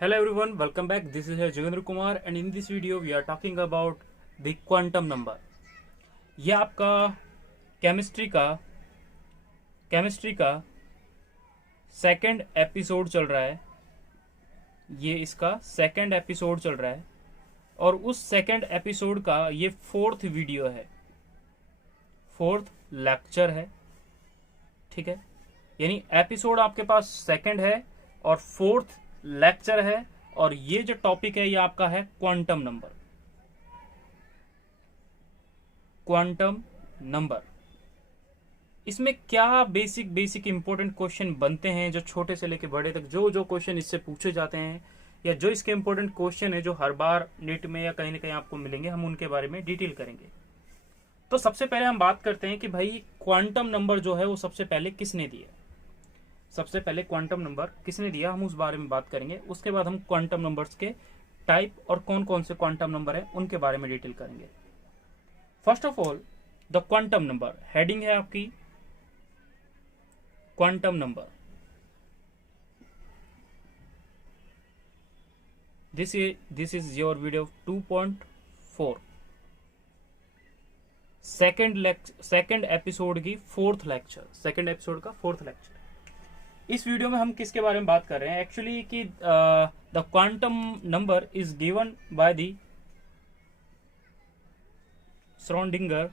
Hello everyone, welcome back. This is Jogendra Kumar and in this video we are talking about the quantum number. ये आपका chemistry का second episode चल रहा है। ये इसका सेकंड एपिसोड चल रहा है और उस सेकंड एपिसोड का ये फोर्थ वीडियो है, फोर्थ लेक्चर है। ठीक है, यानी एपिसोड आपके पास सेकंड है और फोर्थ लेक्चर है और ये जो टॉपिक है ये आपका है क्वांटम नंबर। क्वांटम नंबर, इसमें क्या बेसिक इंपॉर्टेंट क्वेश्चन बनते हैं जो छोटे से लेके बड़े तक जो क्वेश्चन इससे पूछे जाते हैं या जो इसके इंपॉर्टेंट क्वेश्चन है जो हर बार नेट में या कहीं ना कहीं आपको मिलेंगे, हम उनके बारे में डिटेल करेंगे। तो सबसे पहले हम बात करते हैं कि भाई क्वांटम नंबर जो है वो सबसे पहले किसने दिया। सबसे पहले क्वांटम नंबर किसने दिया, हम उस बारे में बात करेंगे। उसके बाद हम क्वांटम नंबर्स के टाइप और कौन कौन से क्वांटम नंबर है उनके बारे में डिटेल करेंगे। First of all the quantum number, heading है आपकी quantum number. This is your video 2.4, second episode की फोर्थ लेक्चर, सेकेंड एपिसोड का फोर्थ लेक्चर। इस वीडियो में हम किसके बारे में बात कर रहे हैं एक्चुअली कि the quantum number is given by the Schrodinger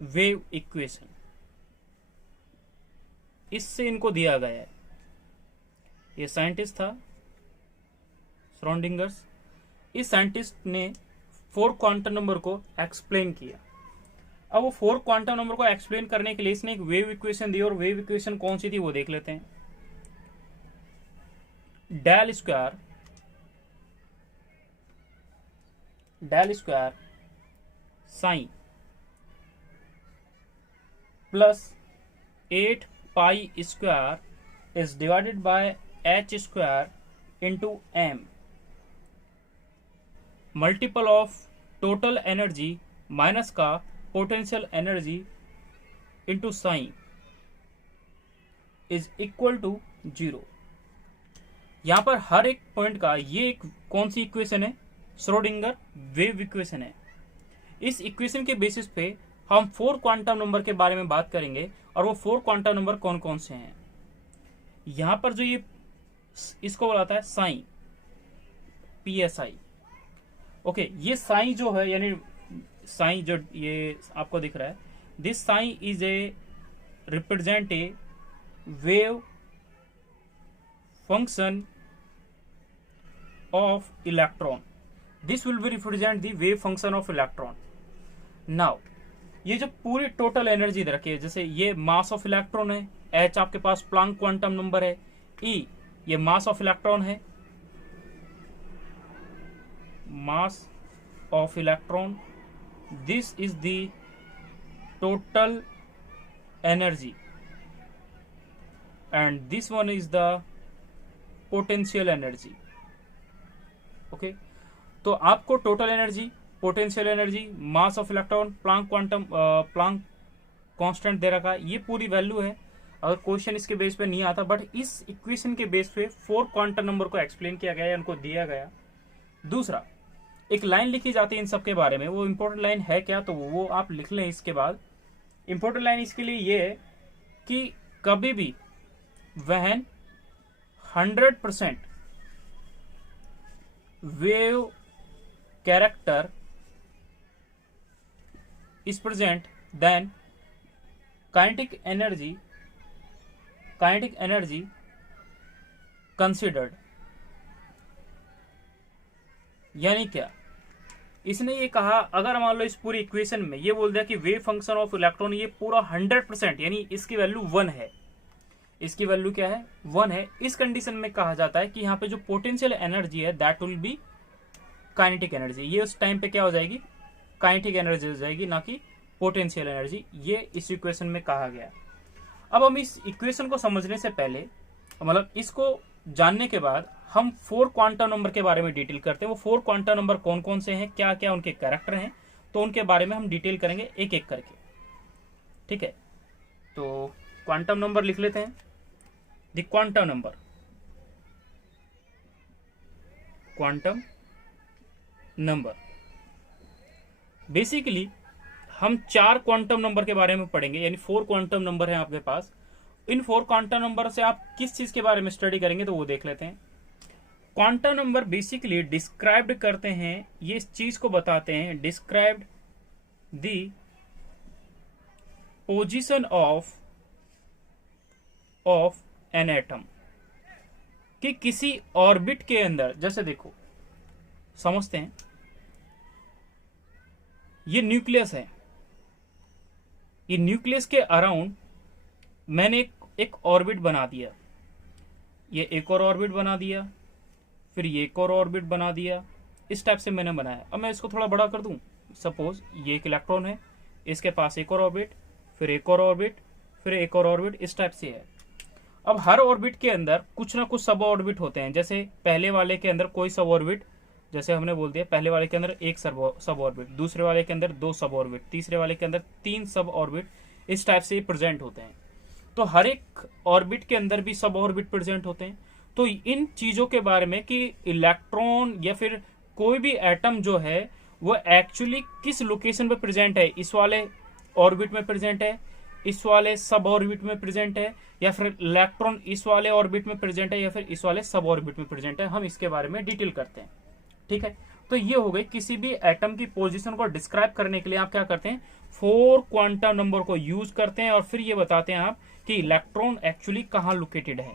wave equation. इससे इनको दिया गया है। ये साइंटिस्ट था श्रोडिंगर्स। इस साइंटिस्ट ने 4 क्वांटम नंबर को एक्सप्लेन किया। अब वो 4 क्वांटम नंबर को एक्सप्लेन करने के लिए इसने एक वेव इक्वेशन दी और वेव इक्वेशन कौन सी थी वो देख लेते हैं। Del square psi plus 8 pi square is divided by h square into m multiple of total energy minus का potential energy into psi is equal to 0। यहां पर हर एक पॉइंट का ये एक कौन सी इक्वेशन है, श्रोडिंगर वेव इक्वेशन है। इस इक्वेशन के बेसिस पे हम 4 क्वांटम नंबर के बारे में बात करेंगे और वो 4 क्वांटम नंबर कौन कौन से हैं। यहां पर जो ये इसको बुलाता है साइन, PSI। ओके, ये साइन जो है यानी साइन जो ये आपको दिख रहा है, this sign is a represent a wave function of electron. This will be represent the wave function of electron. Now ये जो पूरी टोटल एनर्जी दे रखी है, जैसे ये मास ऑफ इलेक्ट्रॉन है, H आपके पास प्लांक क्वांटम नंबर है, E ये मास ऑफ इलेक्ट्रॉन है, मास of electron, this is the total energy and this one is the potential energy। okay, तो आपको total energy, potential energy, mass of electron, Planck constant दे रखा है, ये पूरी वैल्यू है। अगर क्वेश्चन इसके बेस पे नहीं आता, बट इस इक्वेशन के बेस पे 4 क्वांटम नंबर को एक्सप्लेन किया गया है, उनको दिया गया। दूसरा, एक लाइन लिखी जाती है इन सब के बारे में, वो इंपॉर्टेंट लाइन है क्या, तो वो आप लिख लें। इसके बाद इंपॉर्टेंट लाइन इसके लिए ये है कि कभी भी when 100% wave character is present then kinetic energy considered. यानी क्या, इसने ये कहा, अगर मान लो इस पूरी इक्वेशन में ये बोल दिया कि वेव फंक्शन ऑफ इलेक्ट्रॉन ये पूरा 100% यानी इसकी वैल्यू 1 है, इसकी वैल्यू क्या है, 1 है। इस कंडीशन में कहा जाता है कि यहाँ पे जो पोटेंशियल एनर्जी है that will B kinetic energy. ये उस टाइम पे क्या हो जाएगी, काइनेटिक एनर्जी हो जाएगी, ना कि पोटेंशियल एनर्जी। ये इस इक्वेशन में कहा गया। अब हम इस इक्वेशन को समझने से पहले, मतलब इसको जानने के बाद हम 4 क्वांटम नंबर के बारे में डिटेल करते हैं। वो 4 क्वांटम नंबर कौन कौन से हैं, क्या क्या उनके कैरेक्टर हैं, तो उनके बारे में हम डिटेल करेंगे एक एक करके। ठीक है, तो क्वांटम नंबर लिख लेते हैं। The quantum number, quantum number. Basically हम 4 क्वांटम नंबर के बारे में पढ़ेंगे, यानी 4 क्वांटम नंबर हैं आपके पास। इन 4 क्वांटम नंबर से आप किस चीज के बारे में स्टडी करेंगे तो वो देख लेते हैं। क्वांटम नंबर बेसिकली डिस्क्राइब्ड करते हैं, ये इस चीज को बताते हैं, described the position of an atom, कि किसी ऑर्बिट के अंदर, जैसे देखो समझते हैं, ये न्यूक्लियस है, ये न्यूक्लियस के अराउंड मैंने एक ऑर्बिट बना दिया, ये एक और ऑर्बिट बना दिया, फिर ये एक और ऑर्बिट बना दिया, इस टाइप से मैंने बनाया। अब मैं इसको थोड़ा बड़ा कर दूं, सपोज ये एक इलेक्ट्रॉन है, इसके पास एक और ऑर्बिट, फिर एक और ऑर्बिट, फिर एक और ऑर्बिट, इस टाइप से है। अब हर ऑर्बिट के अंदर कुछ ना कुछ सब ऑर्बिट होते हैं। जैसे पहले वाले के अंदर कोई सब ऑर्बिट, जैसे हमने बोल दिया पहले वाले के अंदर एक सब ऑर्बिट, दूसरे वाले के अंदर 2 सब ऑर्बिट, तीसरे वाले के अंदर 3 सब ऑर्बिट, इस टाइप से प्रेजेंट होते हैं। तो हर एक ऑर्बिट के अंदर भी सब ऑर्बिट प्रेजेंट होते हैं। तो इन चीजों के बारे में कि इलेक्ट्रॉन या फिर कोई भी एटम जो है वो एक्चुअली किस लोकेशन पे प्रेजेंट है, इस वाले ऑर्बिट में प्रेजेंट है, इस वाले सब ऑर्बिट में प्रेजेंट है, या फिर इलेक्ट्रॉन इस वाले ऑर्बिट में प्रेजेंट है, या फिर इस वाले सब ऑर्बिट में प्रेजेंट है, हम इसके बारे में डिटेल करते हैं। ठीक है, तो ये हो गई किसी भी एटम की पोजीशन को डिस्क्राइब करने के लिए आप क्या करते हैं, 4 क्वांटम नंबर को यूज करते हैं, और फिर ये बताते हैं आप कि इलेक्ट्रॉन एक्चुअली कहां लोकेटेड है।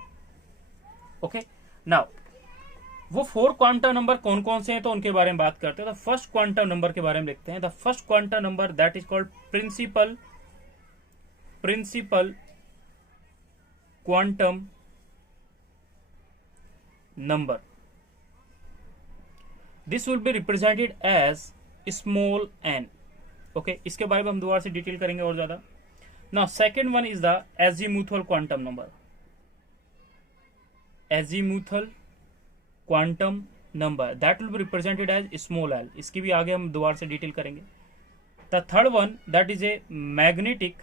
ओके, नाउ वो 4 क्वांटम नंबर कौन कौन से हैं तो उनके बारे में बात करते हैं। तो फर्स्ट क्वांटम नंबर के बारे में लिखते हैं। The first quantum number that is called principal quantum number. This will be represented as small N. Okay, इसके बारे में हम दोबारा से डिटेल करेंगे और ज्यादा। Now second one is the azimuthal quantum number, azimuthal quantum number that will be represented as small L. इसकी भी आगे हम दोबारा से डिटेल करेंगे। The third one that is a magnetic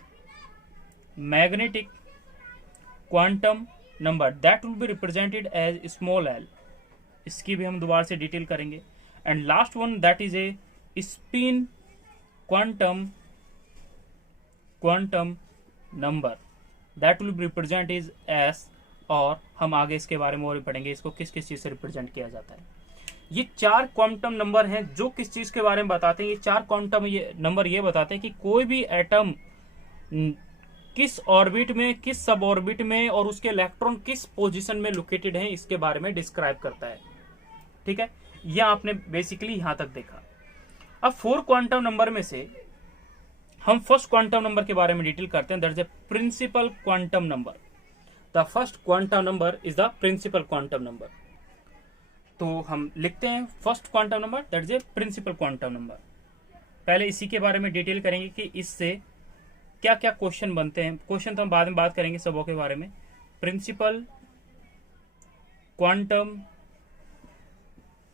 quantum number that will be represented as small L. इसकी भी हम दोबारा से डिटेल करेंगे। And last one that is a spin quantum number that will be represent is S. और हम आगे इसके बारे में और भी पढ़ेंगे, इसको किस किस चीज से रिप्रेजेंट किया जाता है। ये 4 क्वांटम नंबर हैं जो किस चीज के बारे में बताते हैं। ये 4 क्वांटम नंबर ये बताते हैं कि कोई भी एटम किस ऑर्बिट में, किस सब ऑर्बिट में, और उसके इलेक्ट्रॉन किस पोजीशन में लोकेटेड है, इसके बारे में डिस्क्राइब करता है। ठीक है, यह आपने बेसिकली यहां तक देखा। अब 4 क्वांटम नंबर में से हम फर्स्ट क्वांटम नंबर के बारे में डिटेल करते हैं। That is a principal quantum number. The first quantum number is the principal quantum number. तो हम लिखते हैं first quantum number that is a principal quantum number. पहले इसी के बारे में डिटेल करेंगे कि इससे क्या क्या क्वेश्चन बनते हैं। क्वेश्चन तो हम बाद में बात करेंगे सबों के बारे में। प्रिंसिपल क्वांटम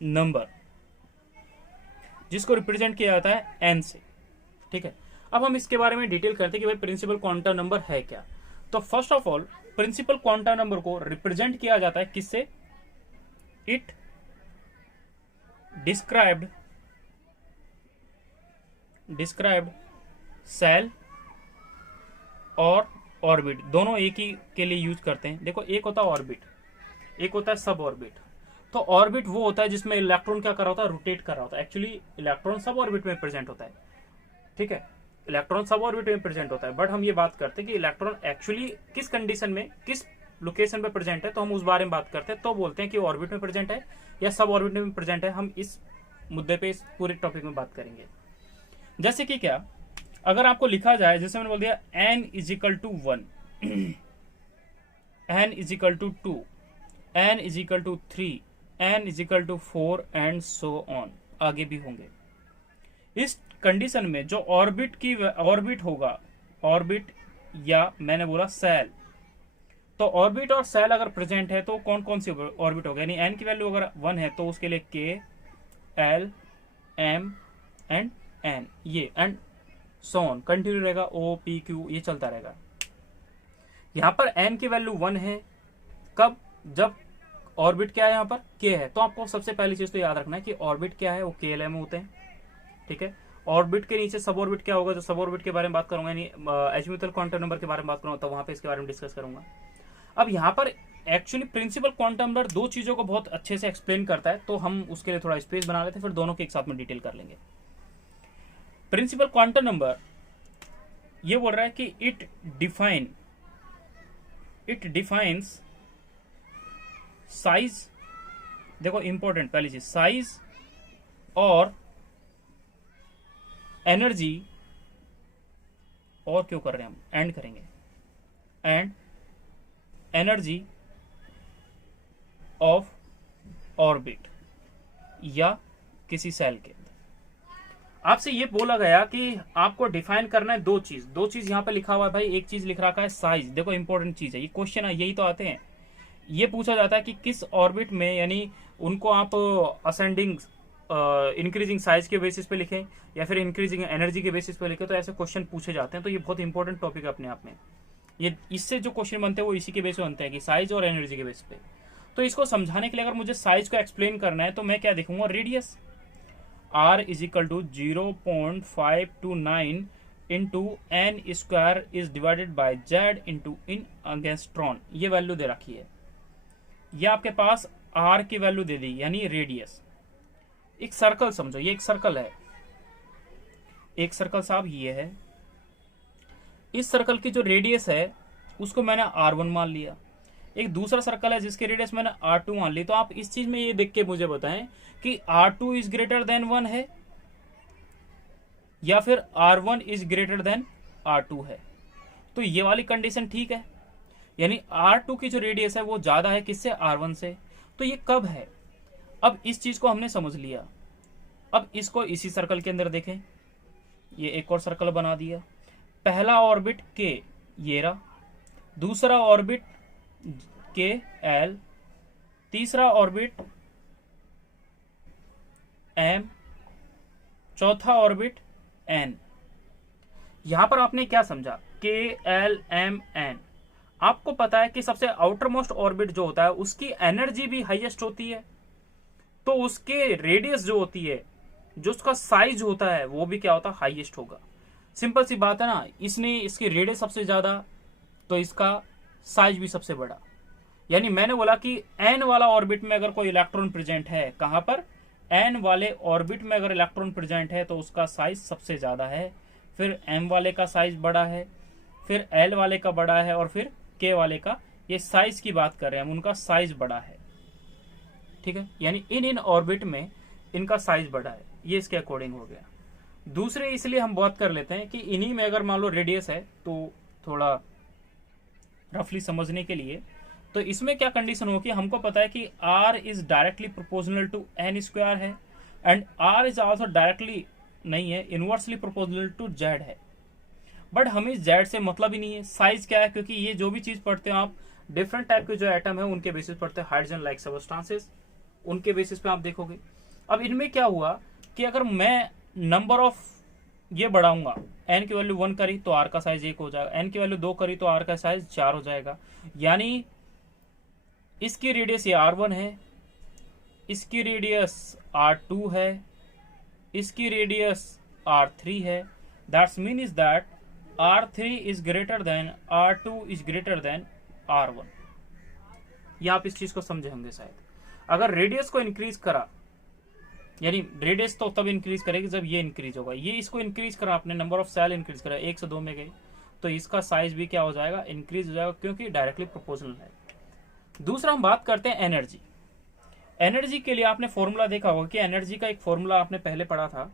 नंबर जिसको रिप्रेजेंट किया जाता है एन से। ठीक है, अब हम इसके बारे में डिटेल करते हैं कि भाई प्रिंसिपल क्वांटम नंबर है क्या। तो first of all principal quantum number को रिप्रेजेंट किया जाता है किससे, इट डिस्क्राइब्ड सेल और ऑर्बिट, दोनों एक ही के लिए यूज करते हैं। देखो, एक होता है ऑर्बिट, एक होता है सब ऑर्बिट। तो ऑर्बिट वो होता है जिसमें इलेक्ट्रॉन क्या कर रहा होता है, रोटेट कर रहा होता है। एक्चुअली इलेक्ट्रॉन सब ऑर्बिट में प्रेजेंट होता है। ठीक है, इलेक्ट्रॉन सब ऑर्बिट में प्रेजेंट होता है, बट हम ये बात करते हैं कि इलेक्ट्रॉन एक्चुअली किस कंडीशन में, किस लोकेशन पे प्रेजेंट है, तो हम उस बारे में बात करते हैं। तो बोलते हैं कि ऑर्बिट में प्रेजेंट है या सब ऑर्बिट में प्रेजेंट है। हम इस मुद्दे पे, इस पूरे टॉपिक में बात करेंगे। जैसे कि क्या, अगर आपको लिखा जाए, जैसे मैंने बोल दिया n is equal to 1, n is equal to 2, n is equal to 3, n is equal to 4 and so on, आगे भी होंगे। इस कंडीशन में जो ऑर्बिट होगा, ऑर्बिट या मैंने बोला सेल, तो ऑर्बिट और सेल अगर प्रेजेंट है तो कौन कौन सी ऑर्बिट होगा, यानी n की वैल्यू अगर 1 है तो उसके लिए k, l, m and n, ये एंड सो ऑन कंटिन्यू रहेगा, o, p, q, ये चलता रहेगा। यहां पर n की वैल्यू 1 है, कब? जब ऑर्बिट क्या है यहाँ पर, के है। तो आपको सबसे पहली चीज तो याद रखना है कि ऑर्बिट क्या है, वो KLA में होते हैं, ठीक है। ऑर्बिट के नीचे सब ऑर्बिट क्या होगा, जो सब ऑर्बिट के बारे में बात करूंगा, यानी एजीमुथल क्वांटम नंबर के बारे में बात करूंगा, तो वहां पे इसके बारे में डिस्कस करूंगा। अब यहाँ पर एक्चुअली प्रिंसिपल क्वांटम नंबर दो चीजों को बहुत अच्छे से एक्सप्लेन करता है, तो हम उसके लिए थोड़ा स्पेस बना लेते हैं, फिर दोनों के एक साथ में डिटेल कर लेंगे। प्रिंसिपल क्वांटम नंबर ये बोल रहा है कि इट डिफाइंस साइज, देखो इंपॉर्टेंट पहली चीज, साइज और एनर्जी, और क्यों कर रहे हैं हम, एंड करेंगे, एंड एनर्जी ऑफ ऑर्बिट या किसी सेल के। आपसे ये बोला गया कि आपको डिफाइन करना है दो चीज यहां पे लिखा हुआ है भाई। एक चीज लिख रखा है साइज, देखो इंपॉर्टेंट चीज है, ये क्वेश्चन है, यही तो आते हैं। ये पूछा जाता है कि किस ऑर्बिट में, यानी उनको आप असेंडिंग इंक्रीजिंग साइज के बेसिस पे लिखें या फिर इंक्रीजिंग एनर्जी के बेसिस पे लिखें, तो ऐसे क्वेश्चन पूछे जाते हैं। तो ये बहुत इंपॉर्टेंट टॉपिक है अपने आप में। ये इससे जो क्वेश्चन बनते हैं वो इसी के बेस पे बनते हैं कि साइज और एनर्जी के बेस पे। तो इसको समझाने के लिए अगर मुझे साइज को एक्सप्लेन करना है तो मैं क्या देखूंगा, radius R is equal to 0.529 into N square is divided by Z into in angstrom. ये वैल्यू दे रखी है, ये आपके पास R की वैल्यू दे दी, यानी रेडियस। एक सर्कल समझो, ये एक सर्कल है, एक सर्कल साहब ये है। इस सर्कल की जो रेडियस है उसको मैंने R1 मान लिया। एक दूसरा सर्कल है जिसकी रेडियस मैंने R2 मान ली। तो आप इस चीज में ये देख के मुझे बताएं कि R2 इज ग्रेटर देन 1 है या फिर R1 is greater than R2 है। तो ये वाली कंडीशन ठीक है, यानी R2 की जो रेडियस है वो ज्यादा है किससे, R1 से। तो ये कब है, अब इस चीज को हमने समझ लिया। अब इसको इसी सर्कल के अंदर देखें, ये एक और सर्कल बना दिया। पहला ऑर्बिट के ये रहा, दूसरा ऑर्बिट के L, तीसरा ऑर्बिट M, चौथा ऑर्बिट N। यहां पर आपने क्या समझा, K L M N। आपको पता है कि सबसे आउटर मोस्ट ऑर्बिट जो होता है उसकी एनर्जी भी हाईएस्ट होती है, तो उसके रेडियस जो होती है, जो उसका साइज होता है वो भी क्या होता है, हाईएस्ट होगा। सिंपल सी बात है ना, इसने इसकी रेडियस सबसे ज्यादा तो इसका साइज भी सबसे बड़ा। यानी मैंने बोला कि एन वाला ऑर्बिट में अगर कोई इलेक्ट्रॉन प्रेजेंट है, कहां पर, एन वाले ऑर्बिट में अगर इलेक्ट्रॉन प्रेजेंट है तो उसका साइज सबसे ज्यादा है, फिर एम वाले का साइज बड़ा है, फिर एल वाले का बड़ा है, और फिर के वाले का। ये साइज की बात कर रहे हैं हम, उनका साइज बड़ा है, ठीक है। यानी इन ऑर्बिट में इनका साइज बड़ा है, ये इसके अकॉर्डिंग हो गया। दूसरे इसलिए हम बात कर लेते हैं कि इन्हीं में अगर मान लो रेडियस है, तो थोड़ा रफली समझने के लिए, तो इसमें क्या कंडीशन होगी, हमको पता है कि R is directly proportional to n square है, and R is also directly नहीं है, इनवर्सली प्रोपोर्शनल टू Z है। बट हमें Z से मतलब ही नहीं है। साइज क्या है, क्योंकि ये जो भी चीज पढ़ते हो आप, डिफरेंट टाइप के जो एटम है उनके बेसिस पढ़ते हैं, हाइड्रोजन लाइक सबस्टांसेस, उनके बेसिस पे आप देखोगे। अब इनमें क्या हुआ कि अगर मैं नंबर ऑफ ये बढ़ाऊंगा, n की वैल्यू 1 करी तो R का साइज 1 हो जाएगा, n की वैल्यू 2 करी तो R का साइज 4 हो जाएगा। यानी इसकी रेडियस ये R1 है, इसकी रेडियस R2 है, इसकी रेडियस R3 है। That's mean is that R3 is greater than R2 is greater than R1। ये आप इस चीज को समझे होंगे शायद। अगर रेडियस को इंक्रीज करा, यानी रेडियस तो तब इंक्रीज करेगी जब ये इंक्रीज होगा, ये इसको इंक्रीज करा आपने, नंबर ऑफ सेल इंक्रीज करा, 1 से 2 में गए, तो इसका साइज भी क्या हो जाएगा, इंक्रीज हो जाएगा, क्योंकि डायरेक्टली प्रोपोर्शनल है। दूसरा हम बात करते हैं एनर्जी। एनर्जी के लिए आपने फॉर्मूला देखा होगा कि एनर्जी का एक फॉर्मूला आपने पहले पढ़ा था।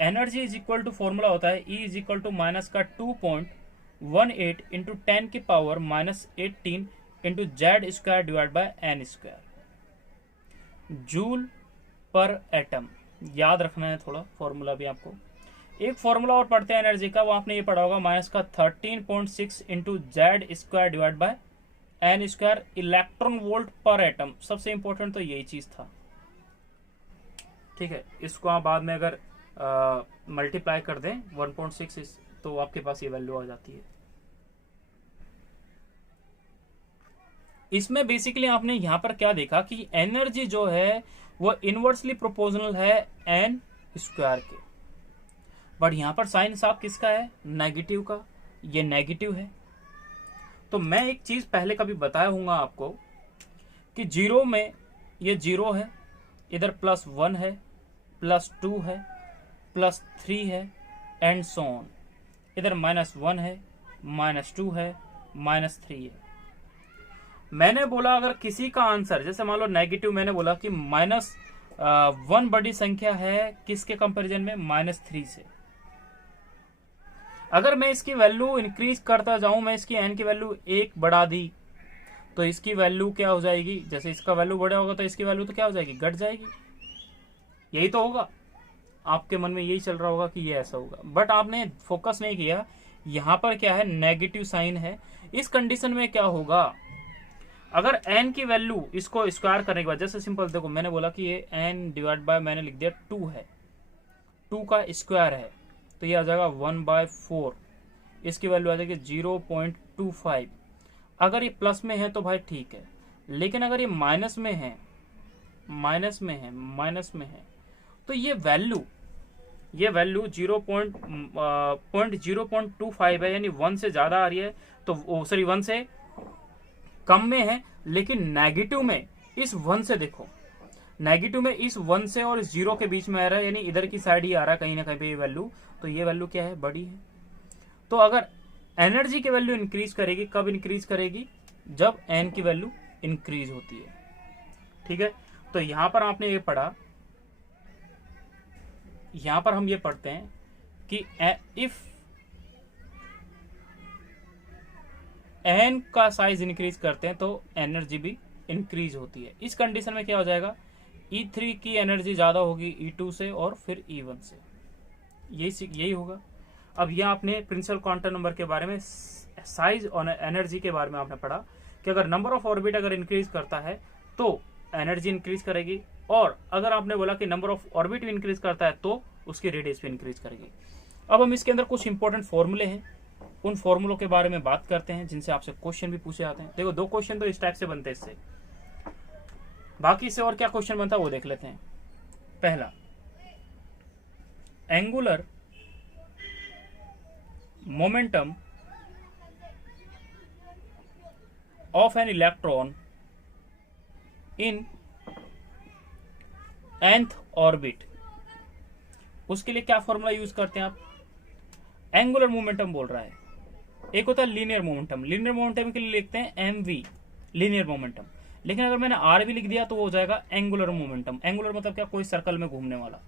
Energy is equal to formula होता है E is equal to minus का 2.18 इंटू 10 की power -18 into Z square divide by N square, joule per atom. याद रखना है थोड़ा फॉर्मूला भी आपको। एक फॉर्मूला और पढ़ते हैं एनर्जी का, वो आपने ये पढ़ा होगा, माइनस का 13.6 into Z square divide by N square, electron volt per atom. सबसे इंपॉर्टेंट तो यही चीज था, ठीक है। इसको आप बाद में अगर मल्टीप्लाई कर दें 1.6 तो आपके पास ये वैल्यू आ जाती है। इसमें बेसिकली आपने यहां पर क्या देखा कि एनर्जी जो है वो इनवर्सली प्रोपोर्शनल है एन स्क्वायर के, बट यहां पर साइन साफ किसका है, नेगेटिव का, ये नेगेटिव है। तो मैं एक चीज पहले कभी बताया हूँ आपको कि जीरो में ये जीरो है, इधर +1 है, +2 है, +3 है, एंड सो ऑन। इधर -1 है, -2 है, -3 है। मैंने बोला अगर किसी का आंसर, जैसे मान लो नेगेटिव, मैंने बोला कि -1 बड़ी संख्या है किसके कंपैरिजन में, -3 से। अगर मैं इसकी वैल्यू इंक्रीज करता जाऊं, मैं इसकी n की वैल्यू 1 बढ़ा दी, तो इसकी वैल्यू क्या हो जाएगी, जैसे इसका वैल्यू बढ़ा होगा तो इसकी वैल्यू तो क्या हो जाएगी, घट जाएगी। यही तो होगा, आपके मन में यही चल रहा होगा कि ये ऐसा होगा, बट आपने फोकस नहीं किया। यहां पर क्या है, नेगेटिव साइन है। इस कंडीशन में क्या होगा, अगर n की वैल्यू इसको स्क्वायर करने के बाद, जैसे सिंपल देखो, मैंने बोला कि ये n डिवाइड बाय, मैंने लिख दिया 2 है, 2 का स्क्वायर है, तो ये आ जाएगा 1/4। इसकी वैल्यू आ जाएगी 0.25। अगर ये प्लस में है तो भाई ठीक है, लेकिन अगर ये माइनस में है, माइनस में है, तो ये वैल्यू 0.25 है, यानी 1 से ज्यादा आ रही है, तो सॉरी 1 से कम में है। लेकिन नेगेटिव में इस 1 से देखो, नेगेटिव में इस 1 से और इस 0 के बीच में आ रहा है, यानी इधर की साइड ही आ रहा है कहीं ना कहीं पे ये वैल्यू, तो ये वैल्यू क्या है, बड़ी है। तो अगर एनर्जी की वैल्यू इंक्रीज करेगी, कब इंक्रीज करेगी, जब एन की वैल्यू इंक्रीज होती है। ठीक है, तो यहां पर आपने ये पढ़ा, यहां पर हम ये पढ़ते हैं कि इफ एन का साइज इंक्रीज करते हैं तो एनर्जी भी इंक्रीज होती है। इस कंडीशन में क्या हो जाएगा, E3 की एनर्जी ज्यादा होगी E2 से और फिर E1 से, यही होगा। अब यह आपने प्रिंसिपल क्वांटम नंबर के बारे में, साइज और एनर्जी के बारे में आपने पढ़ा कि अगर नंबर ऑफ ऑर्बिट अगर इंक्रीज करता है तो एनर्जी इंक्रीज करेगी, और अगर आपने बोला कि नंबर ऑफ ऑर्बिट भी इंक्रीज करता है तो उसकी रेडियस भी इंक्रीज करेगी। अब हम इसके अंदर कुछ इंपॉर्टेंट फॉर्मूले हैं, उन फॉर्मूलों के बारे में बात करते हैं जिनसे आपसे क्वेश्चन भी पूछे जाते हैं। देखो 2 क्वेश्चन तो इस टाइप से बनते हैं इससे, बाकी से और क्या क्वेश्चन बनता है वो देख लेते हैं। पहला, angular momentum of an electron in nth orbit, उसके लिए क्या फॉर्मूला यूज करते हैं आप, एंगुलर मोमेंटम बोल रहा है। एक होता है लीनियर मोमेंटम, लीनियर मोमेंटम के लिए लिखते हैं mv, लीनियर मोमेंटम। लेकिन अगर मैंने r भी लिख दिया तो वो हो जाएगा एंगुलर मोमेंटम। एंगुलर मतलब क्या, कोई सर्कल में घूमने वाला।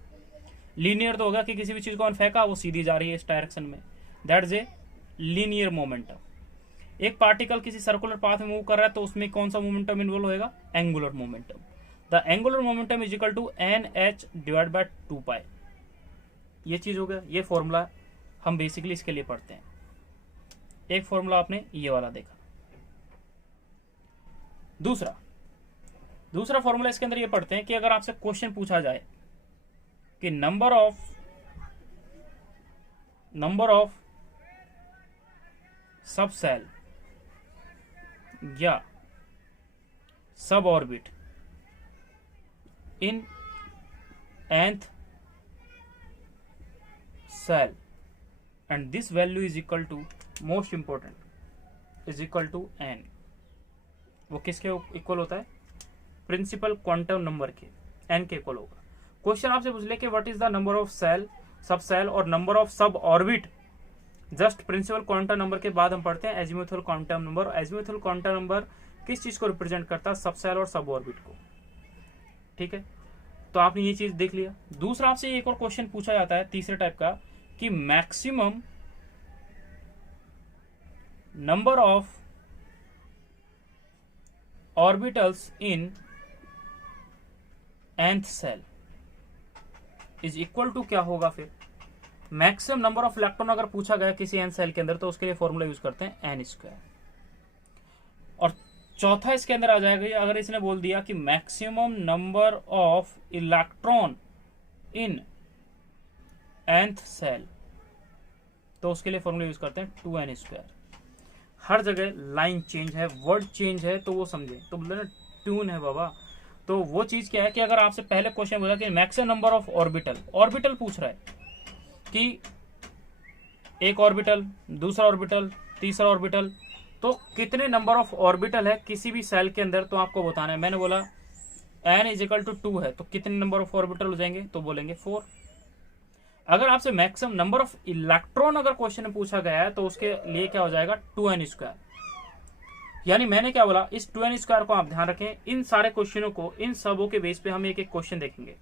लीनियर तो होगा कि किसी भी चीज को फेंका वो सीधी जा रही है इस डायरेक्शन में, that is a linear momentum. एक पार्टिकल किसी सर्कुलर पाथ में मूव कर रहा है तो उसमें कौन सा मोमेंटम इन्वॉल्व होगा, angular momentum. The angular momentum is equal to NH divide by 2π। ये चीज हो गया, ये फॉर्मूला हम बेसिकली इसके लिए पढ़ते हैं। एक फॉर्मूला आपने ये वाला देखा। दूसरा फॉर्मूला इसके अंदर ये पढ़ते हैं कि अगर आपसे क्वेश्चन पूछा जाए कि नंबर ऑफ सब सेल या sub orbit in nth cell and this value is equal to, most important, is equal to n, वो किसके इक्वल होता है, प्रिंसिपल क्वांटम नंबर के, n के इक्वल होगा। क्वेश्चन आपसे पूछ ले कि what is the number of shell, sub shell और number of sub orbit, just principal quantum number के बाद हम पढ़ते हैं azimuthal quantum number. Azimuthal quantum number किस चीज को रिप्रेजेंट करता है, सब सेल और सब ऑर्बिट को। ठीक है, तो आपने ये चीज देख लिया। दूसरा आपसे एक और क्वेश्चन पूछा जाता है तीसरे टाइप का कि maximum number of orbitals in nth shell is equal to क्या होगा, फिर मैक्सिमम नंबर ऑफ इलेक्ट्रॉन अगर पूछा गया किसी n सेल के अंदर तो उसके लिए फॉर्मूला यूज करते हैं n²। और चौथा इसके अंदर आ जाएगा, अगर इसने बोल दिया कि maximum number of electron in nth shell तो उसके लिए फॉर्मूला यूज करते हैं 2n²। हर जगह लाइन चेंज है, वर्ड चेंज है, तो वो समझे। तो बोले ना ट्यून है बाबा। तो वो चीज क्या है कि अगर आपसे पहले क्वेश्चन बोला कि maximum number of orbital, orbital पूछ रहा है कि एक ऑर्बिटल, दूसरा ऑर्बिटल, तीसरा ऑर्बिटल, तो कितने नंबर ऑफ ऑर्बिटल है किसी भी सेल के अंदर, तो आपको बताना है। मैंने बोला n इज इक्वल टू 2 है, तो कितने नंबर ऑफ ऑर्बिटल हो जाएंगे, तो बोलेंगे 4। अगर आपसे मैक्सिमम नंबर ऑफ इलेक्ट्रॉन अगर क्वेश्चन में पूछा गया है, तो उसके लिए क्या हो जाएगा 2n²। यानी मैंने क्या बोला, इस 2n² को आप ध्यान रखें। इन सारे क्वेश्चनों को, इन सबों के बेस पे हम एक एक क्वेश्चन देखेंगे।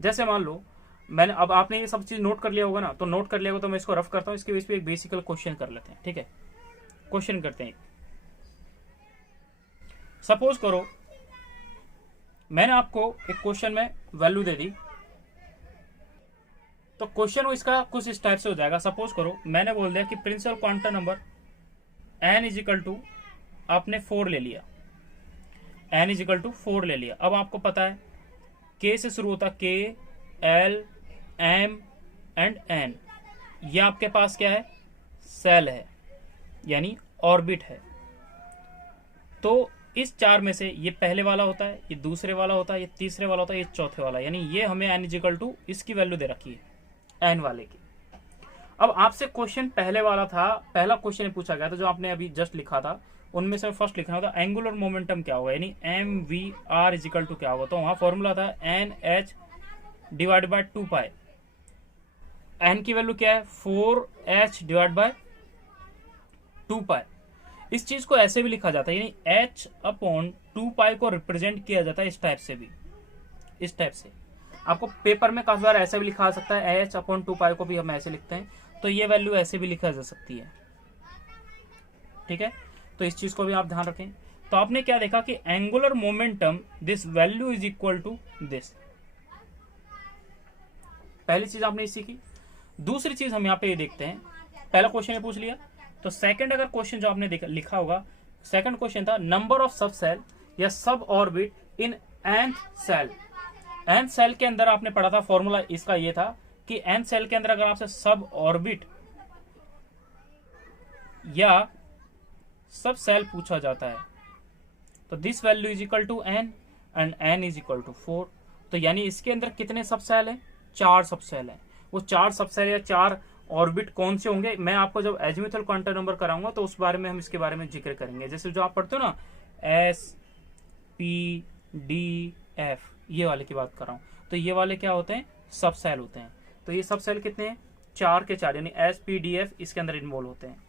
जैसे मान लो मैंने, अब आपने ये सब चीज नोट कर लिया होगा ना, तो नोट कर लिया होगा तो मैं इसको रफ करता हूँ, इसके बेस पे एक बेसिकल क्वेश्चन कर लेते हैं। ठीक है, क्वेश्चन करते हैं। सपोज करो मैंने आपको एक क्वेश्चन में वैल्यू दे दी, तो क्वेश्चन इसका कुछ इस टाइप से हो जाएगा। सपोज करो मैंने बोल दिया कि principal quantum number n is equal to, आपने 4 ले लिया, n इज इक्वल टू 4 ले लिया। अब आपको पता है k से शुरू होता, k, l, m and n। ये आपके पास क्या है, सेल है, यानी ऑर्बिट है। तो इस 4 में से ये पहले वाला होता है, ये दूसरे वाला होता है, ये तीसरे वाला होता है, ये चौथे वाला, यानी ये हमें n इज इक्वल टू इसकी वैल्यू दे रखी है, n वाले की। अब आपसे क्वेश्चन पहले वाला था, पहला क्वेश्चन पूछा गया था जो आपने अभी जस्ट लिखा था, उनमें से फर्स्ट लिखना था एंगुलर मोमेंटम क्या होगा, यानी mvr इज इक्वल टू क्या होगा। तो वहां फॉर्मूला था nh डिवाइड बाय 2π। n की वैल्यू क्या है 4h डिवाइड बाय 2π। इस चीज को ऐसे भी लिखा जाता है, यानी h अपॉन 2π को रिप्रेजेंट किया जाता है इस टाइप से भी, इस टाइप से। आपको पेपर में काफी बार ऐसे भी लिखा जा सकता है, h अपॉन 2π को भी हम ऐसे लिखते हैं, तो ये वैल्यू ऐसे भी लिखा जा सकती है। ठीक है, तो इस चीज को भी आप ध्यान रखें। तो आपने क्या देखा कि angular momentum this value is equal to this, पहली चीज आपने सीखी। दूसरी चीज हम यहाँ पे ये देखते हैं, पहला क्वेश्चन ने पूछ लिया, तो सेकंड अगर क्वेश्चन जो आपने लिखा होगा, सेकंड क्वेश्चन था नंबर ऑफ सब सेल या sub orbit in nth shell. nth shell के अंदर आपने पढ़ा था, फॉर्मूला इसका ये था कि nth सेल के अंदर अगर आपसे सब ऑर्बिट या सब सेल पूछा जाता है, तो this value is equal to n and n is equal to 4। तो यानी इसके अंदर कितने सब सेल हैं, 4 सब सेल हैं। वो 4 सब सेल या 4 ऑर्बिट कौन से होंगे, मैं आपको जब एजीमुथल क्वांटम नंबर कराऊंगा तो उस बारे में हम इसके बारे में जिक्र करेंगे। जैसे जो आप पढ़ते हो ना S P D F, ये वाले की बात कर रहा हूं, तो ये वाले क्या होते हैं, सब सेल होते हैं। तो ये सब सेल कितने हैं, 4 के 4, यानी S P D F इसके अंदर इन्वॉल्व होते हैं।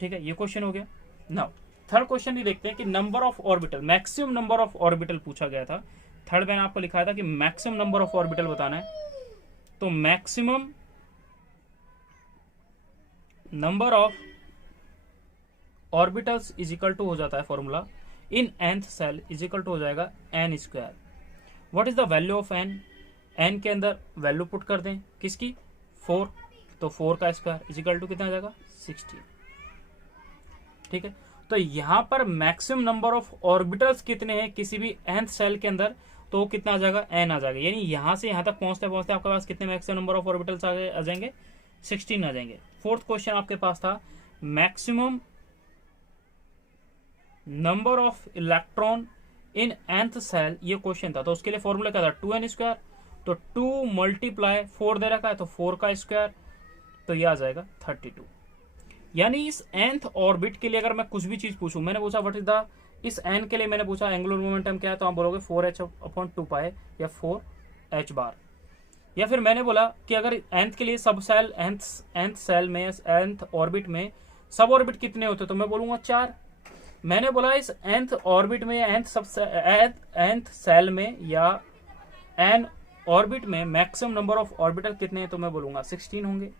ठीक है, ये क्वेश्चन हो गया। नाउ थर्ड क्वेश्चन भी देखते हैं कि number of orbital, maximum number of orbital पूछा गया था। थर्ड मैंने आपको लिखा था कि मैक्सिमम नंबर ऑफ ऑर्बिटल बताना है। तो maximum number of orbitals is equal to हो जाता है formula in nth shell is equal to हो जाएगा n²। What is the value of n, n के अंदर वैल्यू पुट कर दें किसकी, 4, तो 4 का स्क्वायर इज इक्वल टू कितना आ जाएगा 16। ठीक है, तो यहां पर मैक्सिमम नंबर ऑफ ऑर्बिटल्स कितने हैं किसी भी nth सेल के अंदर, तो कितना आ जाएगा, n आ जाएगा। यानी यहां से यहां तक पहुंचते पहुंचते आपके पास कितने मैक्सिमम नंबर ऑफ ऑर्बिटल्स आ जाएंगे, 16 आ जाएंगे। फोर्थ क्वेश्चन आपके पास था maximum number of electron in nth shell, ये क्वेश्चन था। तो उसके लिए फॉर्मूला क्या था, 2n²। तो 2 मल्टीप्लाई 4 दे रखा है, तो 4 का स्क्वायर, तो ये आ जाएगा 32। यानी इस nth ऑर्बिट के लिए अगर मैं कुछ भी चीज पूछूं, मैंने पूछा व्हाट इज द, इस n के लिए मैंने पूछा एंगुलर मोमेंटम क्या है, तो आप बोलोगे 4h अपॉन 2π या 4h बार। या फिर मैंने बोला कि अगर nth के लिए सब सेल, nth सेल में, nth ऑर्बिट में सब ऑर्बिट कितने होते, तो मैं बोलूंगा 4। मैंने बोला इस nth ऑर्बिट में या nth सेल में या n ऑर्बिट में मैक्सिमम नंबर ऑफ ऑर्बिटल कितने हैं, तो मैं बोलूंगा 16 होंगे।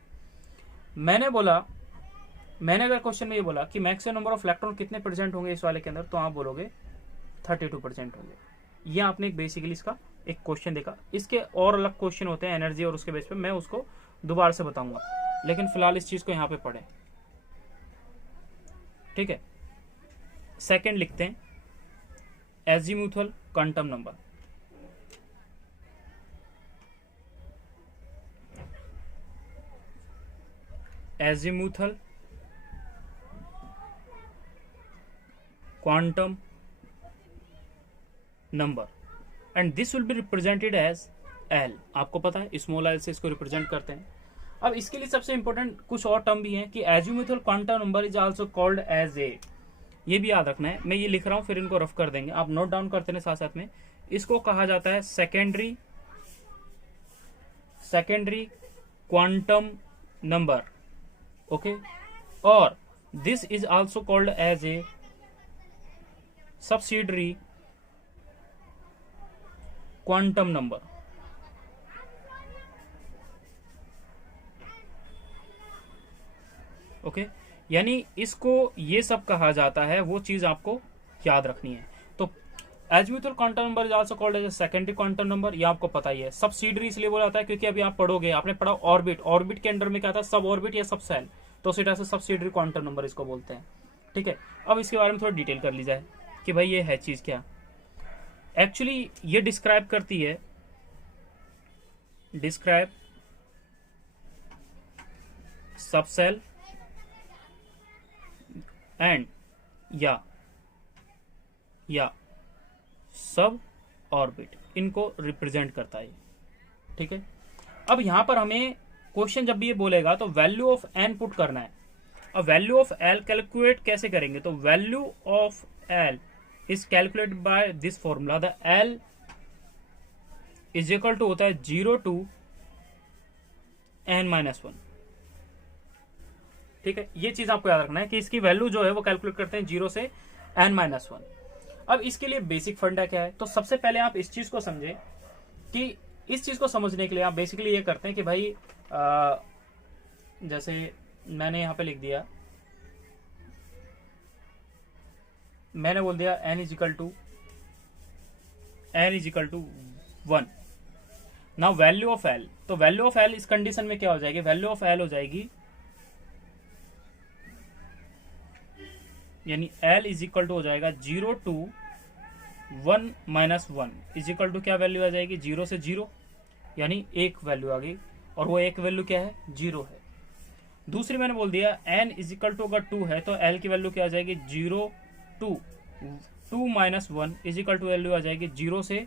मैंने अगर क्वेश्चन में ये बोला कि मैक्सिमम नंबर ऑफ इलेक्ट्रॉन कितने परसेंट होंगे इस वाले के अंदर, तो आप बोलोगे 32% होंगे। ये आपने एक बेसिकली इसका एक क्वेश्चन देखा। इसके और अलग क्वेश्चन होते हैं एनर्जी और उसके बेस पे, मैं उसको दोबारा से बताऊंगा, लेकिन फिलहाल इस चीज को यहां पे पढ़ें। ठीक है, सेकंड लिखते हैं azimuthal quantum number. Azimuthal quantum number and this will be represented as L. आपको पता है स्मॉल एल से इसको रिप्रेजेंट करते हैं। अब इसके लिए सबसे इंपॉर्टेंट कुछ और टर्म भी हैं कि azimuthal quantum number is also called as A. ये भी याद रखना है, मैं ये लिख रहा हूं फिर इनको रफ कर देंगे, आप नोट डाउन करते हैं साथ साथ में। इसको कहा जाता है सेकेंडरी क्वांटम नंबर, ओके। और this is also called as a subsidiary quantum number, okay. यानी इसको ये सब कहा जाता है, वो चीज आपको याद रखनी है। तो azimuthal quantum number is also called as secondary quantum number, ये आपको पता ही है। सब्सिडरी इसलिए बोला जाता है क्योंकि अभी आप पढ़ोगे, आपने पढ़ा ऑर्बिट, ऑर्बिट के अंडर में क्या था, सब ऑर्बिट या सब सेल, तो उसी तरह से सब्सिडरी क्वांटम नंबर इसको बोलते हैं, ठीक है। अब इसके बारे में थोड़ा डिटेल कर ली जाए कि भाई ये है चीज क्या। एक्चुअली ये डिस्क्राइब करती है, डिस्क्राइब सब सेल एंड या सब ऑर्बिट, इनको रिप्रेजेंट करता है, ठीक है। अब यहां पर हमें क्वेश्चन जब भी ये बोलेगा तो वैल्यू ऑफ एन पुट करना है। अब वैल्यू ऑफ एल कैलकुलेट कैसे करेंगे, तो value of L is calculated by this formula, the L is equal to होता है 0 to n-1, ठीक है। ये चीज आपको याद रखना है कि इसकी वैल्यू जो है वो कैलकुलेट करते हैं 0 से n-1। अब इसके लिए बेसिक फंडा क्या है, तो सबसे पहले आप इस चीज को समझें कि इस चीज को समझने के लिए आप बेसिकली ये करते हैं कि भाई जैसे मैंने यहां पे लिख दिया, मैंने बोल दिया n is equal to 1। Now value of L, तो वैल्यू ऑफ एल इस कंडीशन में क्या हो जाएगी, वैल्यू ऑफ एल हो जाएगी यानी L इज इक्वल टू हो जाएगा 0 to 1-1 इज इक्वल टू क्या वैल्यू आ जाएगी, 0 से 0, यानी एक वैल्यू आ गई, और वो एक वैल्यू क्या है, 0 है। दूसरी मैंने बोल दिया n इज इक्वल टू अगर 2 है तो L की वैल्यू क्या आ जाएगी, 0 to 2-1 is equal to value आ जाएगी 0 से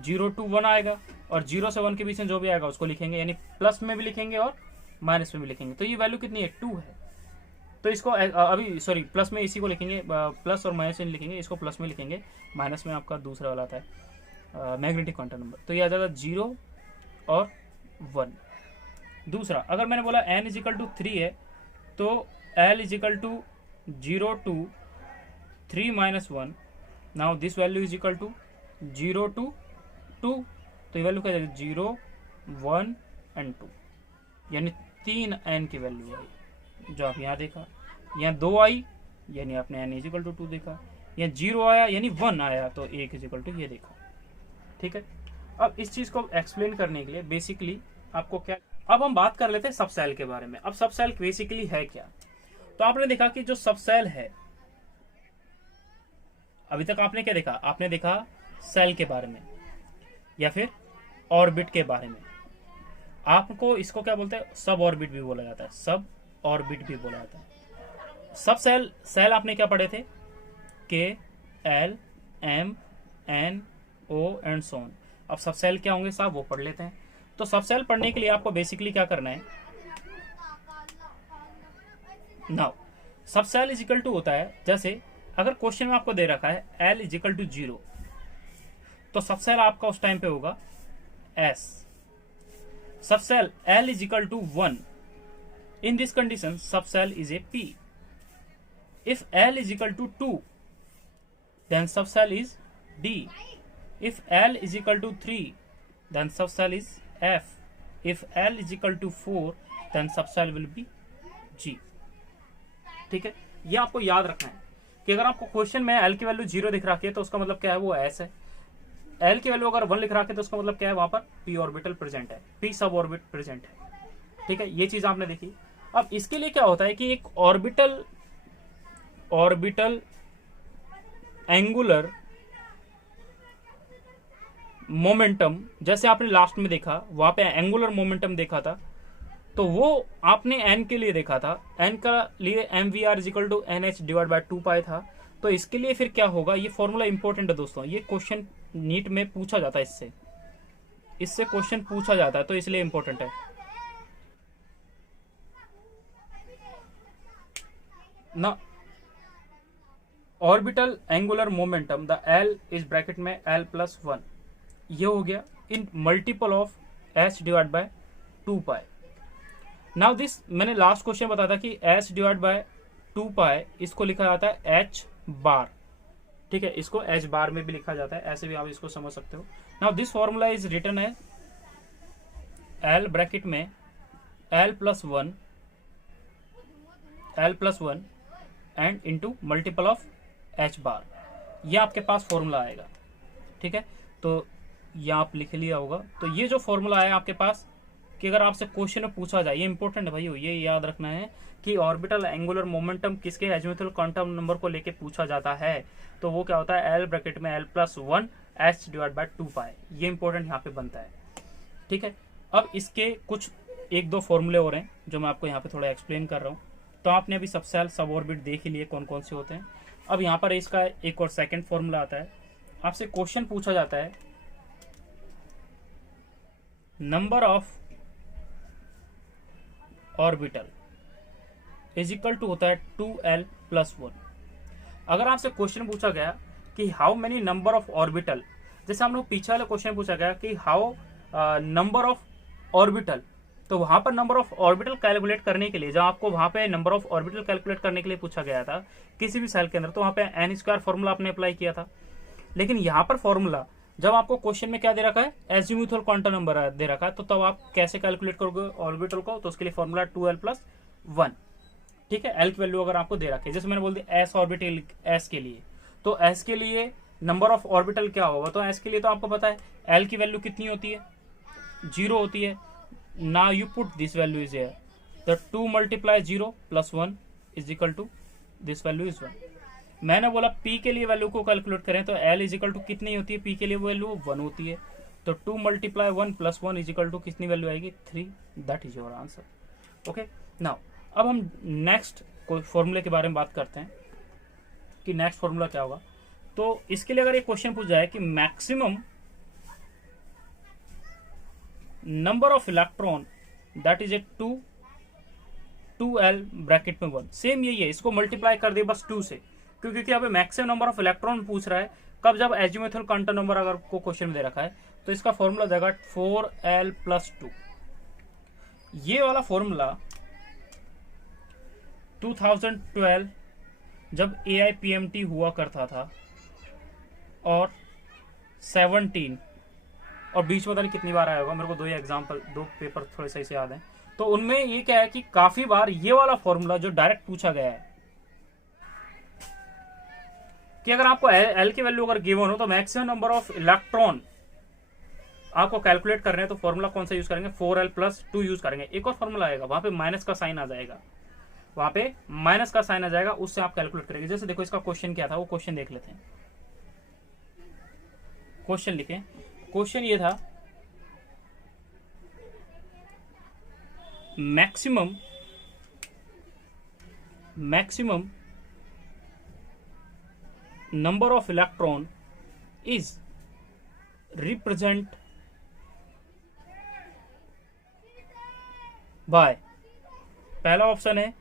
0 to 1 आएगा, और 0 से 1 के बीच में जो भी आएगा उसको लिखेंगे, यानी प्लस में भी लिखेंगे और माइनस में भी लिखेंगे। तो ये वैल्यू कितनी है, 2 है। तो इसको अभी सॉरी प्लस में इसी को लिखेंगे, प्लस और माइनस में लिखेंगे, इसको प्लस में लिखेंगे, माइनस में आपका दूसरा वाला आता है मैग्नेटिक क्वांटम नंबर, तो ये आ जाएगा 0 और 1। दूसरा अगर मैंने बोला n इज इक्वल टू 3 है तो L is equal to 0 to 3-1, now this value is equal to 0 to 2, तो ये वैल्यू क्या जाएगी, 0, 1 and 2, यानी 3 n की वैल्यू आई, जो आप यहाँ देखा। यहाँ 2 आई यानी आपने n इज इक्वल टू 2 देखा, यहाँ 0 आया यानी 1 आया तो 1 इज इक्वल टू ये देखा, ठीक है। अब इस चीज को एक्सप्लेन करने के लिए बेसिकली आपको क्या, अब हम बात कर लेते हैं सब सेल के बारे में। अब सब सेल बेसिकली है क्या, तो आपने देखा कि जो सब सेल है, अभी तक आपने क्या देखा, आपने देखा सेल के बारे में या फिर ऑर्बिट के बारे में। आपको इसको क्या बोलते हैं, सब ऑर्बिट भी बोला जाता है, सब ऑर्बिट भी बोला जाता है। सब सेल आपने क्या पढ़े थे, K, L, M, N, O and so on. अब सब सेल क्या होंगे साहब, वो पढ़ लेते हैं। तो सब सेल पढ़ने के लिए आपको बेसिकली क्या करना है, नाउ सब सेल इज इक्वल टू होता है, जैसे अगर क्वेश्चन में आपको दे रखा है एल इज इक्वल टू 0, तो सब सेल आपका उस टाइम पे होगा S. Sub shell L is equal to 1, in this condition subcell is a P. If L is equal to 2 then subcell is D. If L is equal to 3 then subcell is F. If L is equal to 4 then subcell will be G. ठीक है, ये आपको याद रखना है कि अगर आपको क्वेश्चन में L की वैल्यू 0 दिख रखी है तो उसका मतलब क्या है, वो S है। L की वैल्यू अगर 1 लिख रखी है तो उसका मतलब क्या है, वहां पर P ऑर्बिटल प्रेजेंट है, P सब ऑर्बिट प्रेजेंट है, ठीक है। ये चीज आपने देखी। अब इसके लिए क्या होता है कि एक ऑर्बिटल एंगुलर मोमेंटम, जैसे आपने लास्ट में देखा वहां पे एंगुलर मोमेंटम देखा था, तो वो आपने एन के लिए देखा था, एन का लिए mvr is equal to NH/2 pi था, तो इसके लिए फिर क्या होगा, ये फॉर्मूला इंपॉर्टेंट है दोस्तों, ये क्वेश्चन नीट में पूछा जाता है, इससे क्वेश्चन पूछा जाता है, तो इसलिए इंपॉर्टेंट है। ना orbital angular momentum the L is bracket में एल प्लस 1, ये हो गया इन multiple of H divide by 2 pi. Now this मैंने लास्ट क्वेश्चन बताया था कि एच डिवाइड बाय 2 पाई इसको लिखा जाता है एच बार, ठीक है, इसको एच बार में भी लिखा जाता है, ऐसे भी आप इसको समझ सकते हो। Now this formula is written है एल ब्रैकेट में L plus one and into multiple of H bar, ये आपके पास फॉर्मूला आएगा, ठीक है। तो ये आप लिख लिया होगा। तो ये जो फॉर्मूला है आपके पास कि अगर आपसे क्वेश्चन में पूछा जाए, ये इंपॉर्टेंट है भाई, ये याद रखना है कि ऑर्बिटल एंगुलर मोमेंटम किसके एजिमुथल क्वांटम नंबर को लेके पूछा जाता है, तो वो क्या होता है एल ब्रैकेट में L plus 1 H divide by 2 pi, ये इंपॉर्टेंट यहाँ पे बनता है, ठीक है। अब इसके कुछ 1-2 फॉर्मूले और हैं जो मैं आपको यहाँ पे थोड़ा एक्सप्लेन कर रहा हूँ। तो आपने अभी सबसेल सब ऑर्बिट देख ही लिए कौन कौन से होते हैं। अब यहाँ पर इसका एक और सेकंड फॉर्मूला आता है, आपसे क्वेश्चन पूछा जाता है number of orbital is equal to होता है 2l प्लस 1। अगर आपसे क्वेश्चन पूछा गया कि how many number of orbital, जैसे हम लोग पीछे वाले क्वेश्चन पूछा गया कि हाउ नंबर ऑफ ऑर्बिटल, तो वहां पर नंबर ऑफ ऑर्बिटल कैलकुलेट करने के लिए, जब आपको वहां पे नंबर ऑफ ऑर्बिटल कैलकुलेट करने के लिए पूछा गया था किसी भी सेल के अंदर, तो वहां पे एन स्क्वायर फॉर्मूला आपने अप्लाई किया था। लेकिन यहाँ पर फॉर्मूला जब आपको क्वेश्चन में क्या दे रखा है, एजिमुथल क्वांटम नंबर दे रखा है, तो तब आप कैसे कैलकुलेट करोगे ऑर्बिटल को, तो उसके लिए फॉर्मूला 2l प्लस 1, ठीक है। एल की वैल्यू अगर आपको दे रखी है, जैसे मैंने बोल दिया एस ऑर्बिटल एस के लिए, तो एस के लिए नंबर ऑफ ऑर्बिटल क्या होगा, तो एस के लिए तो आपको पता है एल की वैल्यू कितनी होती है, 0 होती है। Now you put this value is here, the 2 multiply 0 plus 1 is equal to this value is 1। मैंने बोला पी के लिए वैल्यू को कैलकुलेट करें तो एल इज इक्वल टू कितनी होती है, पी के लिए वैल्यू 1 होती है, तो 2 multiply 1 plus 1 is equal to कितनी वैल्यू आएगी, 3। That is your answer. Okay, now अब हम नेक्स्ट फॉर्मूले के बारे में बात करते हैं कि नेक्स्ट फॉर्मूला क्या होगा। तो इसके लिए अगर एक क्वेश्चन पूछ जाए कि maximum number of electron that is A 2l bracket में 1, सेम यही है, इसको मल्टीप्लाई कर दिए बस 2 से, क्योंकि यहाँ पे मैक्सिमम नंबर ऑफ इलेक्ट्रॉन पूछ रहा है कब, जब एजिमुथल क्वांटम नंबर अगर को क्वेश्चन में दे रखा है, तो इसका फॉर्मूला देगा 4l प्लस 2। ये वाला फॉर्मूला 2012 जब AIPMT हुआ करता था, और 17 और बीच में पता नहीं कितनी बार आया होगा, मेरे को 2 एग्जाम्पल 2 पेपर थोड़े सही से याद है, तो उनमें ये क्या है कि काफी बार ये वाला फॉर्मूला जो डायरेक्ट पूछा गया है कि अगर आपको एल की वैल्यू अगर गिवन हो तो मैक्सिमम नंबर ऑफ इलेक्ट्रॉन आपको कैलकुलेट करने हैं, तो फॉर्मूला कौन सा यूज करेंगे, 4l प्लस 2 यूज करेंगे। एक और फॉर्मूला आएगा, वहां पे माइनस का साइन आ जाएगा, वहां पे माइनस का साइन आ जाएगा, उससे आप कैलकुलेट करेंगे। जैसे देखो इसका क्वेश्चन क्या था, वो क्वेश्चन देख लेते हैं। क्वेश्चन लिखे, क्वेश्चन ये था maximum number of electron is represent by, पहला ऑप्शन है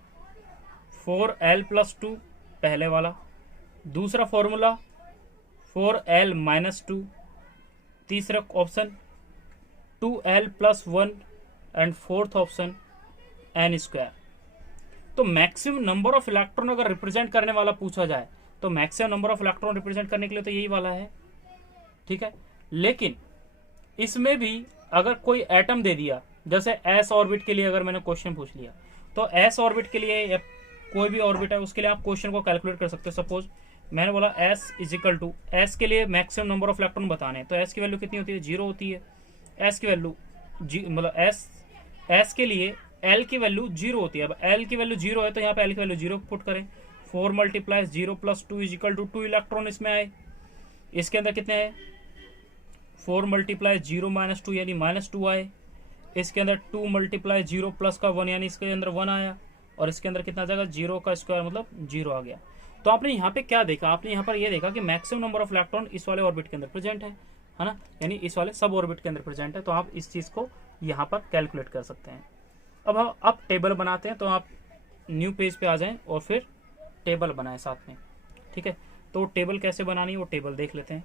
4l प्लस 2 पहले वाला, दूसरा फॉर्मूला 4l माइनस 2, तीसरा option 2l plus 1 and fourth option n square. तो मैक्सिमम नंबर ऑफ इलेक्ट्रॉन अगर रिप्रेजेंट करने वाला पूछा जाए तो maximum number of electron represent करने के लिए तो यही वाला है, ठीक है। लेकिन इसमें भी अगर कोई एटम दे दिया, जैसे s ऑर्बिट के लिए अगर मैंने क्वेश्चन पूछ लिया, तो s ऑर्बिट के लिए या कोई भी ऑर्बिट है उसके लिए आप क्वेश्चन को कैलकुलेट कर सकते हो। सपोज मैंने बोला s is equal to, s के लिए मैक्सिमम नंबर ऑफ इलेक्ट्रॉन बताने हैं, तो s की वैल्यू कितनी होती है, 0 होती है। s की वैल्यू मतलब s के लिए l की वैल्यू 0 होती है। अब l की वैल्यू 0 है तो यहाँ पे l की वैल्यू 0 पुट करें, 4 multiply 0 plus 2 is equal to 2 electron इसमें आए। इसके अंदर कितने आए, 4 मल्टीप्लाई 0 माइनस 2 यानी माइनस 2 आए। इसके अंदर 2 मल्टीप्लाई 0 प्लस का 1 यानी इसके अंदर 1 आया, और इसके अंदर कितना आ जाएगा, 0 का स्क्वायर मतलब 0 आ गया। तो आपने यहाँ पे क्या देखा, आपने यहाँ पर ये देखा कि मैक्सिमम नंबर ऑफ इलेक्ट्रॉन इस वाले ऑर्बिट के अंदर प्रेजेंट है ना, यानी इस वाले सब ऑर्बिट के अंदर प्रेजेंट है। तो आप इस चीज को यहाँ पर कैलकुलेट कर सकते हैं। अब हम टेबल बनाते हैं, तो आप न्यू पेज पे आ जाएं और फिर टेबल बनाएं साथ में, ठीक है। तो टेबल कैसे बनानी है वो टेबल देख लेते हैं।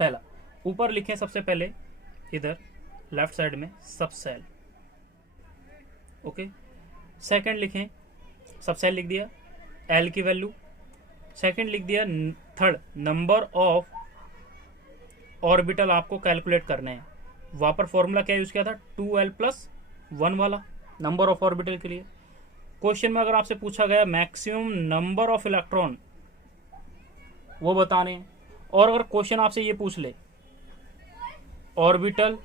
पहला ऊपर लिखें सबसे पहले इधर लेफ्ट साइड में सब सेल, ओके। सेकंड लिखें, सब सेल लिख दिया, एल की वैल्यू। सेकंड लिख दिया, थर्ड नंबर ऑफ ऑर्बिटल आपको कैलकुलेट करने हैं। वहां पर फॉर्मूला क्या यूज किया था, 2l+1 वाला नंबर ऑफ ऑर्बिटल के लिए। क्वेश्चन में अगर आपसे पूछा गया मैक्सिमम नंबर ऑफ इलेक्ट्रॉन वो बताने हैं, और अगर क्वेश्चन आपसे ये पूछ ले ऑर्बिटल